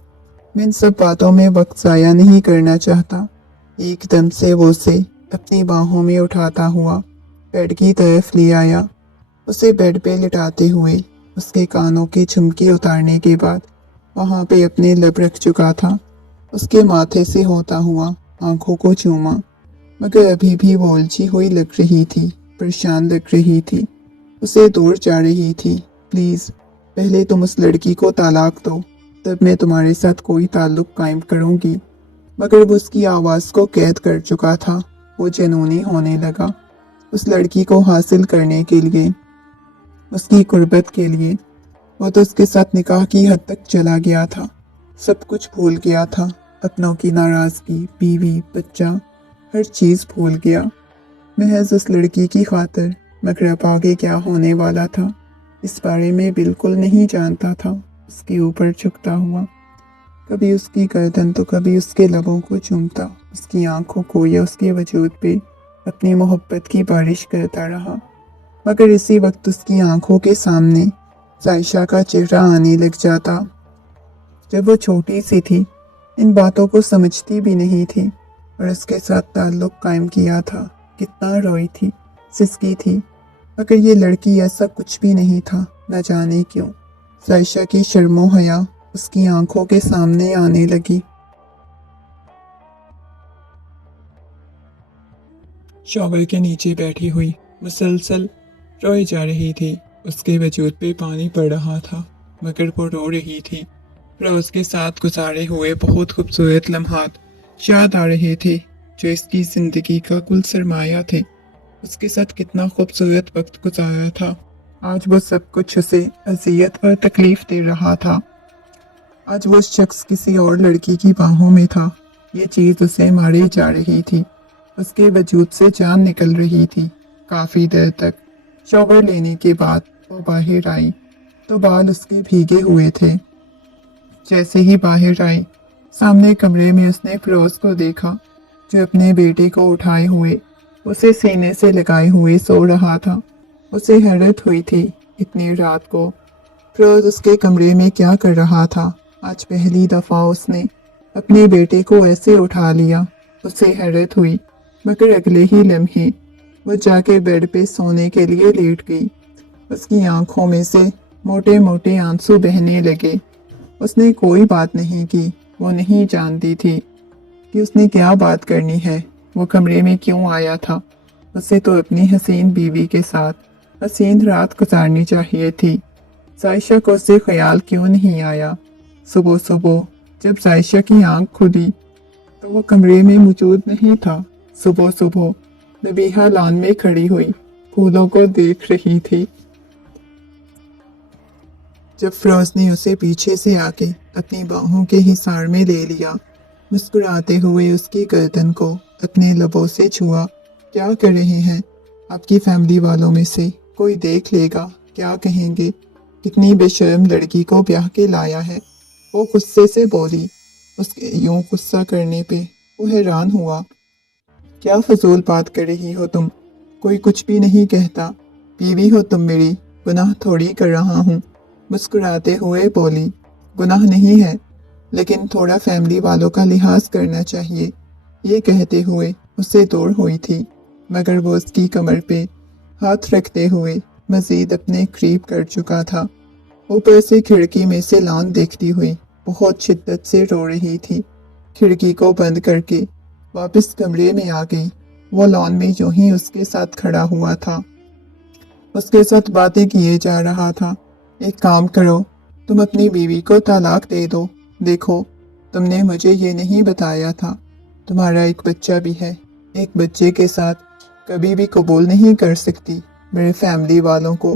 मैं इन सब बातों में वक्त ज़ाया नहीं करना चाहता। एकदम से वो उसे अपनी बाहों में उठाता हुआ बेड की तरफ ले आया। उसे बेड पे लिटाते हुए उसके कानों के झुमके उतारने के बाद वहाँ पे अपने लब रख चुका था। उसके माथे से होता हुआ आंखों को चूमा, मगर अभी भी वो उलझी हुई लग रही थी, परेशान लग रही थी। उसे दूर जा रही थी। प्लीज़ पहले तुम उस लड़की को तलाक दो, तब मैं तुम्हारे साथ कोई ताल्लुक कायम करूंगी। मगर वो उसकी आवाज़ को कैद कर चुका था। वो जुनूनी होने लगा। उस लड़की को हासिल करने के लिए, उसकी कुर्बत के लिए वो तो उसके साथ निकाह की हद तक चला गया था। सब कुछ भूल गया था। अपनों की नाराज़गी, बीवी, बच्चा, हर चीज़ भूल गया महज उस लड़की की खातिर। मगर अब आगे क्या होने वाला था इस बारे में बिल्कुल नहीं जानता था। उसके ऊपर झुकता हुआ कभी उसकी गर्दन तो कभी उसके लबों को चूमता, उसकी आंखों को या उसके वजूद पे अपनी मोहब्बत की बारिश करता रहा। मगर इसी वक्त उसकी आंखों के सामने साइशा का चेहरा आने लग जाता। जब वो छोटी सी थी, इन बातों को समझती भी नहीं थी और उसके साथ ताल्लुक कायम किया था। कितना रोई थी, सिसकी थी, मगर ये लड़की ऐसा कुछ भी नहीं था। न जाने क्यों साइशा की शर्मो हया उसकी आंखों के सामने आने लगी। शॉवर के नीचे बैठी हुई मुसलसल रोई जा रही थी। उसके वजूद पे पानी पड़ रहा था, मगर वो रो रही थी। रोज के साथ गुजारे हुए बहुत खूबसूरत लम्हात याद आ रहे थे, जो इसकी जिंदगी का कुल सरमाया थे। उसके साथ कितना खूबसूरत वक्त गुजारा था। आज वो सब कुछ उसे अजियत और तकलीफ दे रहा था। आज वो शख्स किसी और लड़की की बाहों में था। ये चीज उसे मारी जा रही थी। उसके वजूद से जान निकल रही थी। काफी देर तक शॉवर लेने के बाद वो बाहर आई तो बाल उसके भीगे हुए थे। जैसे ही बाहर आई, सामने कमरे में उसने फिरोज को देखा, जो अपने बेटे को उठाए हुए उसे सीने से लगाए हुए सो रहा था। उसे हैरत हुई थी, इतनी रात को फिरोज उसके कमरे में क्या कर रहा था। आज पहली दफा उसने अपने बेटे को ऐसे उठा लिया। उसे हैरत हुई, मगर अगले ही लम्हे वो जाके बेड पे सोने के लिए लेट गई। उसकी आंखों में से मोटे मोटे आंसू बहने लगे। उसने कोई बात नहीं की। वो नहीं जानती थी कि उसने क्या बात करनी है। वो कमरे में क्यों आया था। उसे तो अपनी हसीन बीवी के साथ हसीन रात गुजारनी चाहिए थी। साइशा को उससे ख्याल क्यों नहीं आया। सुबह सुबह जब साइशा की आंख खुली तो वो कमरे में मौजूद नहीं था। सुबह सुबह नबीहा लान में खड़ी हुई फूलों को देख रही थी। जब फिरोज ने उसे पीछे से आके अपनी बाहों के हिसार में ले लिया, मुस्कुराते हुए उसकी गर्दन को अपने लबों से छुआ। क्या कर रहे हैं? आपकी फैमिली वालों में से कोई देख लेगा, क्या कहेंगे? कितनी बेशर्म लड़की को ब्याह के लाया है। वो गुस्से से बोली। उसके यूं गुस्सा करने पे वो हैरान हुआ। क्या फजूल बात कर रही हो तुम? कोई कुछ भी नहीं कहता। बीवी हो तुम मेरी, गुनाह थोड़ी कर रहा हूँ। मुस्कुराते हुए बोली। गुनाह नहीं है, लेकिन थोड़ा फैमिली वालों का लिहाज करना चाहिए। ये कहते हुए उससे दूर हुई थी, मगर वो उसकी कमर पे हाथ रखते हुए मजीद अपने करीब कर चुका था। ऊपर से खिड़की में से लान देखती हुई बहुत शिद्दत से रो रही थी। खिड़की को बंद करके वापस कमरे में आ गई। वो लॉन में जो ही उसके साथ खड़ा हुआ था, उसके साथ बातें किए जा रहा था। एक काम करो, तुम अपनी बीवी को तलाक दे दो। देखो, तुमने मुझे ये नहीं बताया था, तुम्हारा एक बच्चा भी है। एक बच्चे के साथ कभी भी कबूल नहीं कर सकती। मेरे फैमिली वालों को,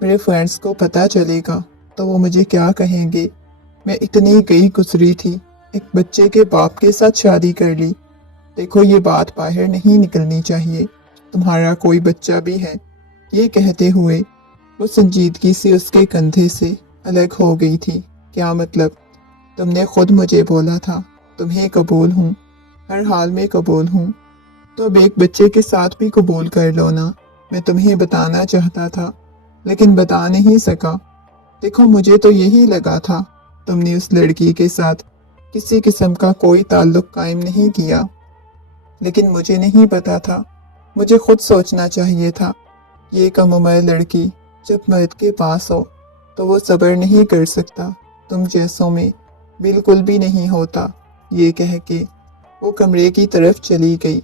मेरे फ्रेंड्स को पता चलेगा तो वो मुझे क्या कहेंगे। मैं इतनी गई गुजरी थी, एक बच्चे के बाप के साथ शादी कर ली। देखो, ये बात बाहर नहीं निकलनी चाहिए। तुम्हारा कोई बच्चा भी है। ये कहते हुए वो संजीदगी से उसके कंधे से अलग हो गई थी। क्या मतलब? तुमने खुद मुझे बोला था तुम्हें कबूल हूँ, हर हाल में कबूल हूँ, तो अब एक बच्चे के साथ भी कबूल कर लो ना। मैं तुम्हें बताना चाहता था, लेकिन बता नहीं सका। देखो, मुझे तो यही लगा था तुमने उस लड़की के साथ किसी किस्म का कोई ताल्लुक कायम नहीं किया, लेकिन मुझे नहीं पता था। मुझे खुद सोचना चाहिए था। ये कम उम्र लड़की जब मर्द के पास हो तो वो सब्र नहीं कर सकता, तुम जैसों में बिल्कुल भी नहीं होता। ये कह के वो कमरे की तरफ चली गई।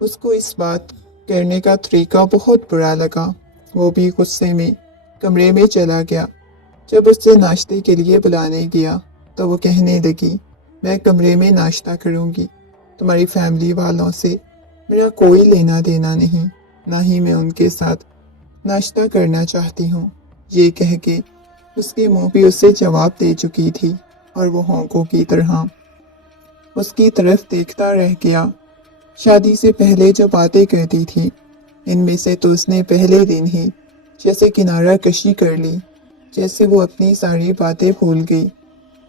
उसको इस बात करने का तरीका बहुत बुरा लगा। वो भी गुस्से में कमरे में चला गया। जब उससे नाश्ते के लिए बुलाने गया तो वो कहने लगी, मैं कमरे में नाश्ता करूंगी। तुम्हारी फैमिली वालों से मेरा कोई लेना देना नहीं, ना ही मैं उनके साथ नाश्ता करना चाहती हूँ। ये कह के उसके मुंह भी उससे जवाब दे चुकी थी और वो होंकों की तरह उसकी तरफ देखता रह गया। शादी से पहले जो बातें करती थी, इनमें से तो उसने पहले दिन ही जैसे किनारा कशी कर ली, जैसे वो अपनी सारी बातें भूल गई।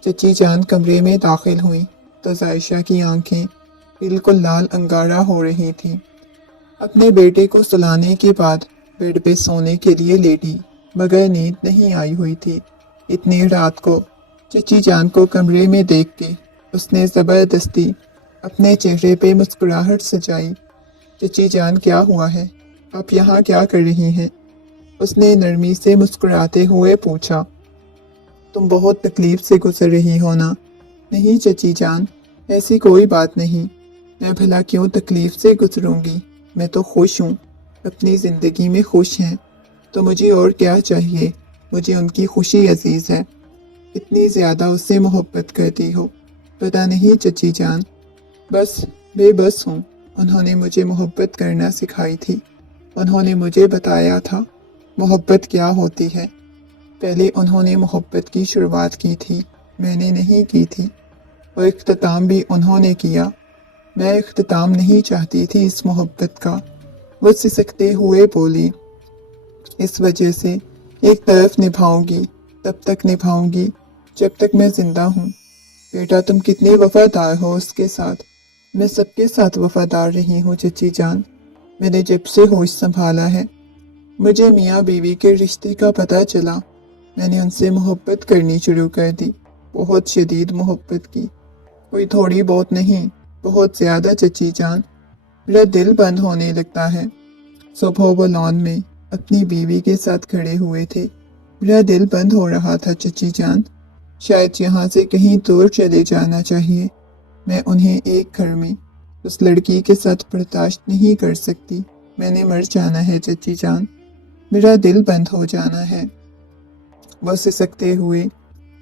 چچی جان کمرے میں داخل ہوئی تو عائشہ کی آنکھیں بالکل لال انگارہ ہو رہی تھیں۔ اپنے بیٹے کو سلانے کے بعد بیڈ پہ سونے کے لیے لیٹی مگر نیند نہیں آئی ہوئی تھی۔ اتنی رات کو چچی جان کو کمرے میں دیکھ کے اس نے زبردستی اپنے چہرے پہ مسکراہٹ سجائی۔ چچی جان کیا ہوا ہے؟ آپ یہاں کیا کر رہی ہیں؟ اس نے نرمی سے مسکراتے ہوئے پوچھا۔ تم بہت تکلیف سے گزر رہی ہو نا؟ نہیں چچی جان، ایسی کوئی بات نہیں، میں بھلا کیوں تکلیف سے گزروں گی؟ میں تو خوش ہوں، اپنی زندگی میں خوش ہیں، تو مجھے اور کیا چاہیے؟ مجھے ان کی خوشی عزیز ہے۔ اتنی زیادہ اس سے محبت کرتی ہو؟ پتہ نہیں چچی جان، بس بے بس ہوں۔ انہوں نے مجھے محبت کرنا سکھائی تھی، انہوں نے مجھے بتایا تھا محبت کیا ہوتی ہے۔ پہلے انہوں نے محبت کی شروعات کی تھی، میں نے نہیں کی تھی، اور اختتام بھی انہوں نے کیا۔ میں اختتام نہیں چاہتی تھی اس محبت کا۔ وہ سسکتے ہوئے بولی، اس وجہ سے ایک طرف نبھاؤں گی، تب تک نبھاؤں گی جب تک میں زندہ ہوں۔ بیٹا تم کتنے وفادار ہو اس کے ساتھ۔ میں سب کے ساتھ وفادار رہی ہوں چچی جان، میں نے جب سے ہوش سنبھالا ہے۔ مجھے میاں بیوی کے رشتے کا پتہ چلا، میں نے ان سے محبت کرنی شروع کر دی، بہت شدید محبت کی، کوئی تھوڑی بہت نہیں، بہت زیادہ چچی جان۔ میرا دل بند ہونے لگتا ہے۔ صبح وہ لان میں اپنی بیوی کے ساتھ کھڑے ہوئے تھے، میرا دل بند ہو رہا تھا چچی جان، شاید یہاں سے کہیں دور چلے جانا چاہیے، میں انہیں ایک گھر میں اس لڑکی کے ساتھ برداشت نہیں کر سکتی، میں نے مر جانا ہے چچی جان، میرا دل بند ہو جانا ہے۔ وہ سسکتے ہوئے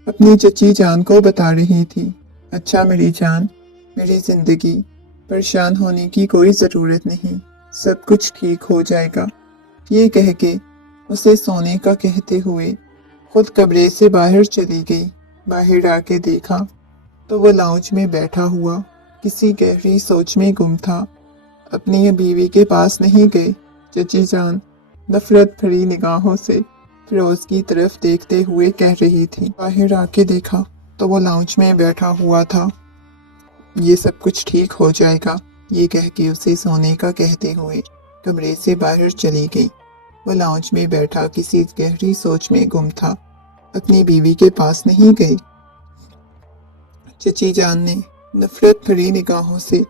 اپنی چچی جان کو بتا رہی تھی، اچھا میری جان، میری زندگی، پریشان ہونے کی کوئی ضرورت نہیں، سب کچھ ٹھیک ہو جائے گا۔ یہ کہہ کے اسے سونے کا کہتے ہوئے خود کمرے سے باہر چلی گئی۔ باہر آ کے دیکھا تو وہ لاؤنج میں بیٹھا ہوا کسی گہری سوچ میں گم تھا۔ اپنی بیوی کے پاس نہیں گئے چچی جان نفرت بھری نگاہوں سے فیروز کی طرف دیکھتے ہوئے کہہ رہی تھی۔ باہر آ کے دیکھا تو وہ لاؤنج میں بیٹھا ہوا تھا۔ یہ سب کچھ ٹھیک ہو جائے گا، یہ کہہ کے اسے سونے کا کہتے ہوئے کمرے سے باہر چلی گئی۔ وہ لاؤنج میں بیٹھا کسی گہری سوچ میں گم تھا، اپنی بیوی کے پاس نہیں گئی۔ چچی جان نے نفرت بھری نگاہوں سے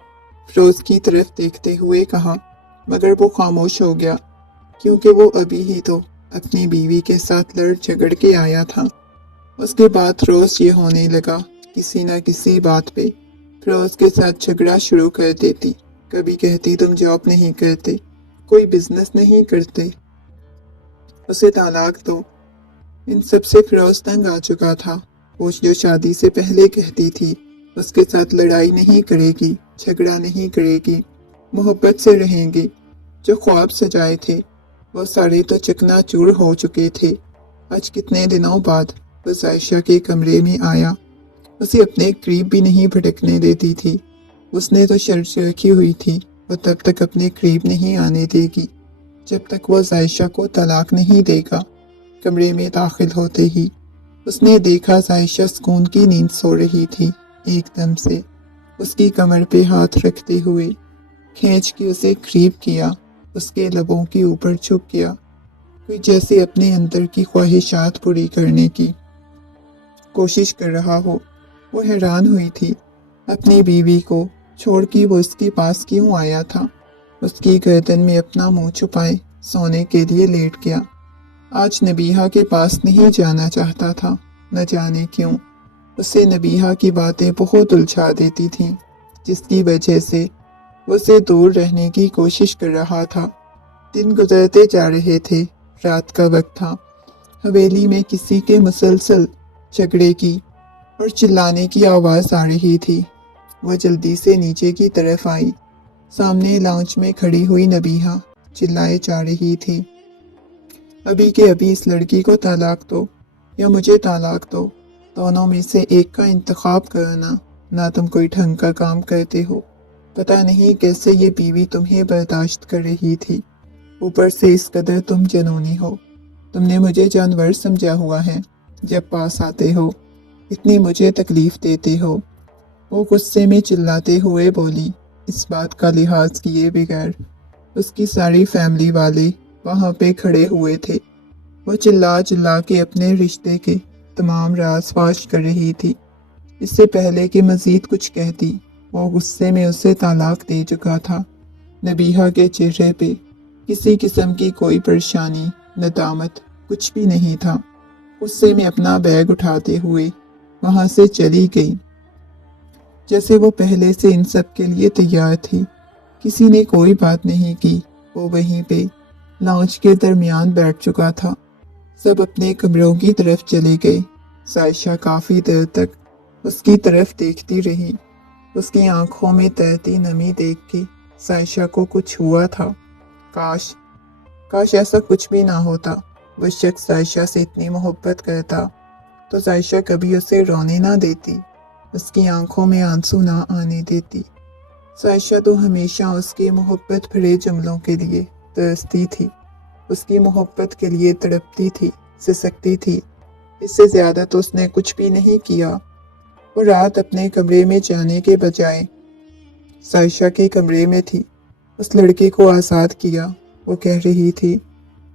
فیروز کی طرف دیکھتے ہوئے کہا، مگر وہ خاموش ہو گیا، کیونکہ وہ ابھی ہی تو اپنی بیوی کے ساتھ لڑ جھگڑ کے آیا تھا۔ اس کے بعد روز یہ ہونے لگا، کسی نہ کسی بات پہ فیروز کے ساتھ جھگڑا شروع کر دیتی۔ کبھی کہتی تم جاب نہیں کرتے، کوئی بزنس نہیں کرتے، اسے طلاق دو۔ ان سب سے فیروز تنگ آ چکا تھا۔ وہ جو شادی سے پہلے کہتی تھی اس کے ساتھ لڑائی نہیں کرے گی، جھگڑا نہیں کرے گی، محبت سے رہیں گی، جو خواب سجائے تھے وہ سارے تو چکنا چور ہو چکے تھے۔ آج کتنے دنوں بعد وہ عائشہ کے کمرے میں آیا، اسے اپنے قریب بھی نہیں بھٹکنے دیتی تھی۔ اس نے تو شرط رکھی ہوئی تھی وہ تب تک اپنے قریب نہیں آنے دے گی جب تک وہ عائشہ کو طلاق نہیں دے گا۔ کمرے میں داخل ہوتے ہی اس نے دیکھا عائشہ سکون کی نیند سو رہی تھی۔ ایک دم سے اس کی کمر پہ ہاتھ رکھتے ہوئے کھینچ کے اسے قریب کیا، اس کے لبوں کے اوپر چھپ گیا، کوئی جیسے اپنے اندر کی خواہشات پوری کرنے کی کوشش کر رہا ہو۔ وہ حیران ہوئی تھی، اپنی بیوی کو چھوڑ کے وہ اس کے پاس کیوں آیا تھا؟ اس کی گردن میں اپنا منہ چھپائے سونے کے لیے لیٹ گیا۔ آج نبیہہ کے پاس نہیں جانا چاہتا تھا، نہ جانے کیوں، اسے نبیہہ کی باتیں بہت الجھا دیتی تھیں، جس کی وجہ سے اسے دور رہنے کی کوشش کر رہا تھا۔ دن گزرتے جا رہے تھے، رات کا وقت تھا، حویلی میں کسی کے مسلسل جھگڑے کی اور چلانے کی آواز آ رہی تھی۔ وہ جلدی سے نیچے کی طرف آئی، سامنے لاؤنج میں کھڑی ہوئی نبیہہ چلائے جا رہی تھی، ابھی کے ابھی اس لڑکی کو طلاق دو یا مجھے طلاق دو، دونوں میں سے ایک کا انتخاب کرنا، نہ تم کوئی ڈھنگ کا کام کرتے ہو، پتہ نہیں کیسے یہ بیوی تمہیں برداشت کر رہی تھی، اوپر سے اس قدر تم جنونی ہو، تم نے مجھے جانور سمجھا ہوا ہے، جب پاس آتے ہو इतनी मुझे तकलीफ देते हो। वो गुस्से में चिल्लाते हुए बोली। इस बात का लिहाज किए बगैर उसकी सारी फैमिली वाले वहाँ पे खड़े हुए थे। वो चिल्ला चिल्ला के अपने रिश्ते के तमाम राज फाश कर रही थी। इससे पहले कि मजीद कुछ कहती, वो गुस्से में उसे तलाक दे चुका था। नबीहा के चेहरे पे किसी किस्म की कोई परेशानी, नदामत कुछ भी नहीं था। गुस्से में अपना बैग उठाते हुए वहां से चली गई, जैसे वो पहले से इन सब के लिए तैयार थी। किसी ने कोई बात नहीं की। वो वहीं पे लॉन्च के दरमियान बैठ चुका था। सब अपने कमरों की तरफ चले गए। साइशा काफी देर तक उसकी तरफ देखती रही। उसकी आंखों में तैरती नमी देख के साइशा को कुछ हुआ था। काश काश ऐसा कुछ भी ना होता। वो शख्स साइशा से इतनी मोहब्बत करता तो साइशा कभी उसे रोने ना देती, उसकी आंखों में आंसू ना आने देती। साइशा तो हमेशा उसके मोहब्बत भरे जुमलों के लिए तरसती थी, उसकी मोहब्बत के लिए तड़पती थी, सिसकती थी। इससे ज्यादा तो उसने कुछ भी नहीं किया। वो रात अपने कमरे में जाने के बजाय साइशा के कमरे में थी। उस लड़के को आज़ाद किया। वो कह रही थी,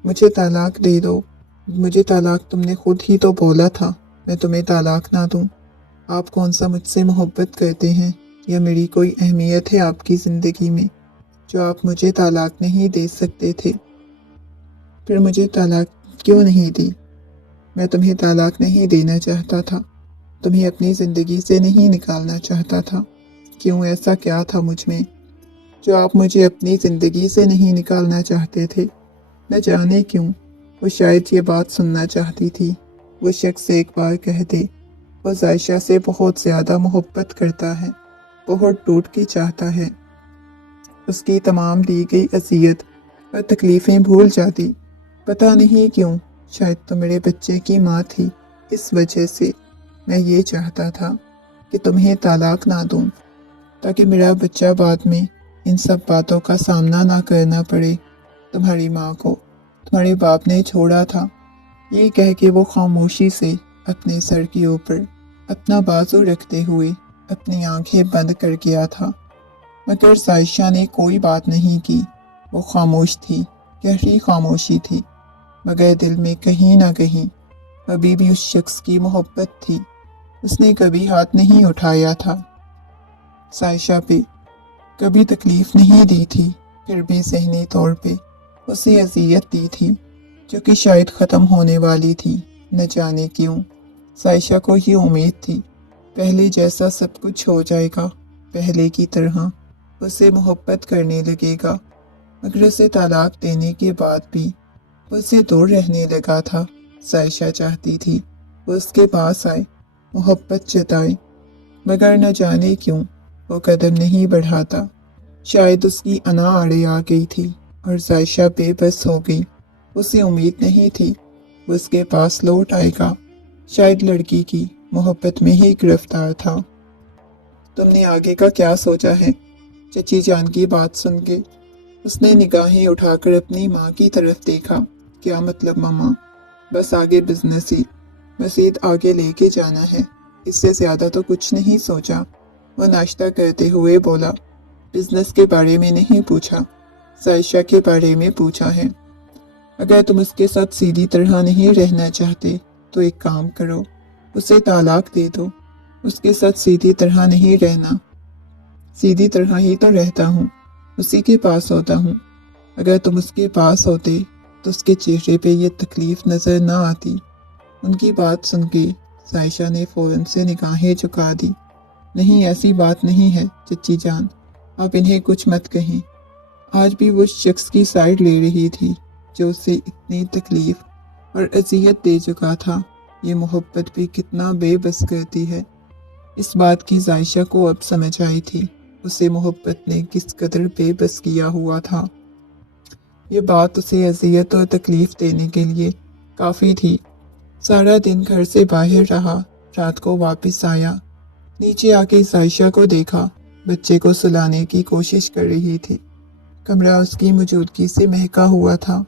मुझे तलाक दे दो, मुझे तलाक, तुमने खुद ही तो बोला था मैं तुम्हें तलाक ना दूं। आप कौन सा मुझसे मोहब्बत करते हैं या मेरी कोई अहमियत है आपकी ज़िंदगी में जो आप मुझे तलाक नहीं दे सकते थे? फिर मुझे तलाक क्यों नहीं दी? मैं तुम्हें तलाक नहीं देना चाहता था, तुम्हें अपनी ज़िंदगी से नहीं निकालना चाहता था। क्यों, ऐसा क्या था मुझ में जो आप मुझे अपनी ज़िंदगी से नहीं निकालना चाहते थे? न जाने क्यों वो शायद ये बात सुनना चाहती थी। वो शख्स एक बार कह दे वो जायशा से बहुत ज़्यादा मोहब्बत करता है, बहुत टूट के चाहता है, उसकी तमाम दी गई अज़ियत और तकलीफ़ें भूल जाती। पता नहीं क्यों, शायद तो मेरे बच्चे की माँ थी, इस वजह से मैं ये चाहता था कि तुम्हें तलाक ना दूं, ताकि मेरा बच्चा बाद में इन सब बातों का सामना ना करना पड़े। तुम्हारी माँ को तुम्हारे बाप ने छोड़ा था। ये कह के वो खामोशी से अपने सर के ऊपर अपना बाजू रखते हुए अपनी आंखें बंद कर गया था। मगर साइशा ने कोई बात नहीं की। वो खामोश थी, गहरी खामोशी थी, मगर दिल में कहीं ना कहीं अभी भी उस शख्स की मोहब्बत थी। उसने कभी हाथ नहीं उठाया था साइशा पे, कभी तकलीफ नहीं दी थी, फिर भी ज़हनी तौर पे उसे अज़ियत दी थी जो कि शायद ख़त्म होने वाली थी। न जाने क्यों साइशा को ये उम्मीद थी पहले जैसा सब कुछ हो जाएगा, पहले की तरह उसे मोहब्बत करने लगेगा। मगर उसे तलाक देने के बाद भी उससे दूर रहने लगा था। साइशा चाहती थी वो उसके पास आए, मोहब्बत जताए, मगर न जाने क्यों वो कदम नहीं बढ़ाता। शायद उसकी अना आड़े आ गई थी और साइशा बेबस हो गई। उसे उम्मीद नहीं थी वो उसके पास लौट आएगा। शायद लड़की की मोहब्बत में ही गिरफ्तार था। तुमने आगे का क्या सोचा है? चची जान की बात सुन के उसने निगाहें उठाकर अपनी माँ की तरफ देखा। क्या मतलब मामा? बस आगे बिजनेस ही, मजीद आगे लेके जाना है, इससे ज़्यादा तो कुछ नहीं सोचा। वो नाश्ता करते हुए बोला, बिजनेस के बारे में नहीं पूछा, साइशा के बारे में पूछा है। अगर तुम उसके साथ सीधी तरह नहीं रहना चाहते तो एक काम करो, उसे तलाक दे दो। उसके साथ सीधी तरह नहीं रहना, सीधी तरह ही तो रहता हूँ, उसी के पास होता हूँ। अगर तुम उसके पास होते तो उसके चेहरे पे ये तकलीफ नजर ना आती। उनकी बात सुन के साइशा ने फौरन से निगाहें झुका दी। नहीं, ऐसी बात नहीं है चच्ची जान, आप इन्हें कुछ मत कहें। आज भी वो शख्स की साइड ले रही थी जो उसे इतनी तकलीफ और अजियत दे चुका था। ये मोहब्बत भी कितना बेबस करती है। इस बात की जायशा को अब समझ आई थी, उसे मोहब्बत ने किस कदर बेबस किया हुआ था। ये बात उसे अजियत और तकलीफ देने के लिए काफ़ी थी। सारा दिन घर से बाहर रहा, रात को वापस आया, नीचे आके जायशा को देखा, बच्चे को सुलाने की कोशिश कर रही थी। कमरा उसकी मौजूदगी से महका हुआ था।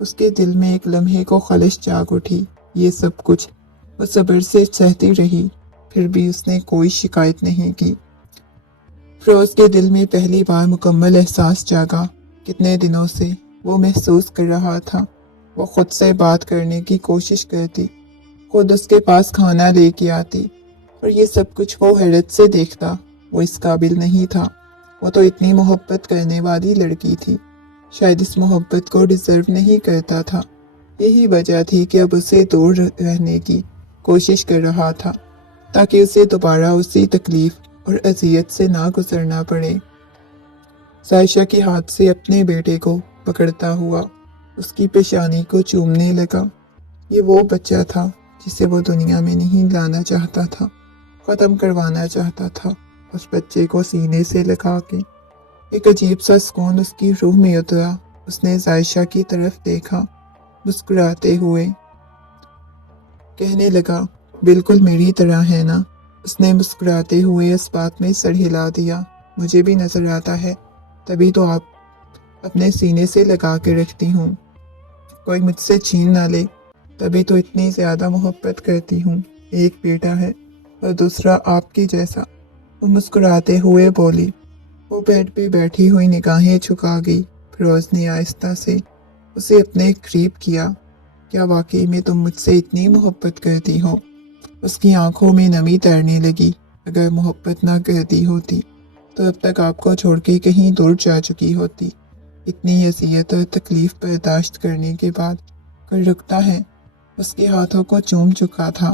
उसके दिल में एक लम्हे को खलिश जाग उठी। ये सब कुछ वो सब्र से सहती रही। फिर भी उसने कोई शिकायत नहीं की। फिरोज के दिल में पहली बार मुकम्मल एहसास जागा। कितने दिनों से वो महसूस कर रहा था। वो खुद से बात करने की कोशिश करती, खुद उसके पास खाना लेके आती, और ये सब कुछ वो हैरत से देखता। वो इस काबिल नहीं था। वो तो इतनी मोहब्बत करने वाली लड़की थी, शायद इस मोहब्बत को डिजर्व नहीं करता था। यही वजह थी कि अब उसे दूर रहने की कोशिश कर रहा था, ताकि उसे दोबारा उसी तकलीफ और अजियत से ना गुजरना पड़े। सायशा के हाथ से अपने बेटे को पकड़ता हुआ उसकी पेशानी को चूमने लगा। ये वो बच्चा था जिसे वो दुनिया में नहीं लाना चाहता था, ख़त्म करवाना चाहता था। उस बच्चे को सीने से लगा के एक अजीब सा सुकून उसकी रूह में उतरा। उसने सायशा की तरफ देखा, मुस्कुराते हुए कहने लगा, बिल्कुल मेरी तरह है ना। उसने मुस्कुराते हुए इस बात में सर हिला दिया। मुझे भी नजर आता है, तभी तो आप अपने सीने से लगा के रखती हूँ। कोई मुझसे छीन ना ले, तभी तो इतनी ज्यादा मोहब्बत करती हूँ। एक बेटा है और दूसरा आपके जैसा। वो मुस्कुराते हुए बोली। वो बेड पे बैठी हुई निगाहें झुका गई। फिरोज ने आहिस्ता से उसे अपने करीब किया। क्या वाकई में तुम मुझसे इतनी मोहब्बत करती हो? उसकी आंखों में नमी तैरने लगी। अगर मोहब्बत ना करती होती तो अब तक आपको छोड़ के कहीं दूर जा चुकी होती। इतनी अजियत और तकलीफ बर्दाश्त करने के बाद कोई रुकता है? उसके हाथों को चूम चुका था,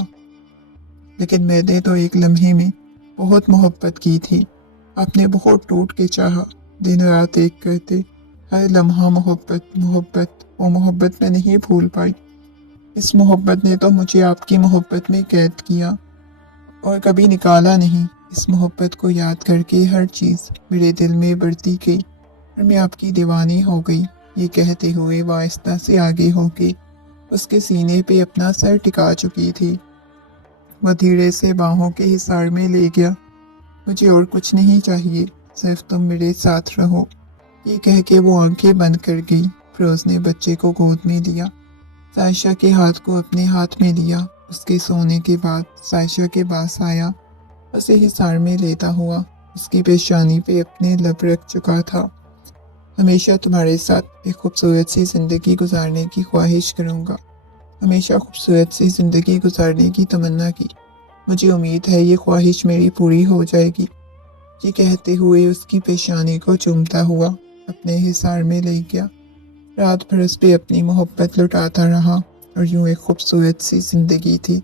लेकिन मैंने तो एक लम्हे में बहुत मोहब्बत की थी। आपने बहुत टूट के चाहा, दिन रात एक करते, हर लम्हा मोहब्बत मोहब्बत। वो मोहब्बत मैं नहीं भूल पाई। इस मोहब्बत ने तो मुझे आपकी मोहब्बत में कैद किया और कभी निकाला नहीं। इस मोहब्बत को याद करके हर चीज़ मेरे दिल में बढ़ती गई और मैं आपकी दीवानी हो गई। ये कहते हुए वह आहिस्ता से आगे होके उसके सीने पे अपना सर टिका चुकी थी। वह धीरे से बाहों के हिसार में ले गया। मुझे और कुछ नहीं चाहिए, सिर्फ तुम मेरे साथ रहो। ये कह के वो आंखें बंद कर गई। फिरोज ने बच्चे को गोद में लिया, सायशा के हाथ को अपने हाथ में लिया। उसके सोने के बाद सायशा के पास आया, उसे हिसार में लेता हुआ उसकी पेशानी पे अपने लब रख चुका था। हमेशा तुम्हारे साथ एक खूबसूरत सी जिंदगी गुजारने की ख्वाहिश करूँगा, हमेशा खूबसूरत सी जिंदगी गुजारने की तमन्ना की। मुझे उम्मीद है ये ख्वाहिश मेरी पूरी हो जाएगी। ये कहते हुए उसकी पेशानी को चूमता हुआ अपने हिसार में ले गया। रात भर उस पे अपनी मोहब्बत लुटाता रहा और यूं एक खूबसूरत सी जिंदगी थी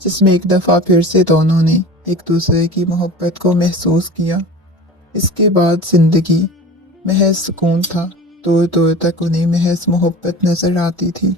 जिसमें एक दफ़ा फिर से दोनों ने एक दूसरे की मोहब्बत को महसूस किया। इसके बाद जिंदगी महज सुकून था। दूर दूर तक उन्हें महज मोहब्बत नजर आती थी।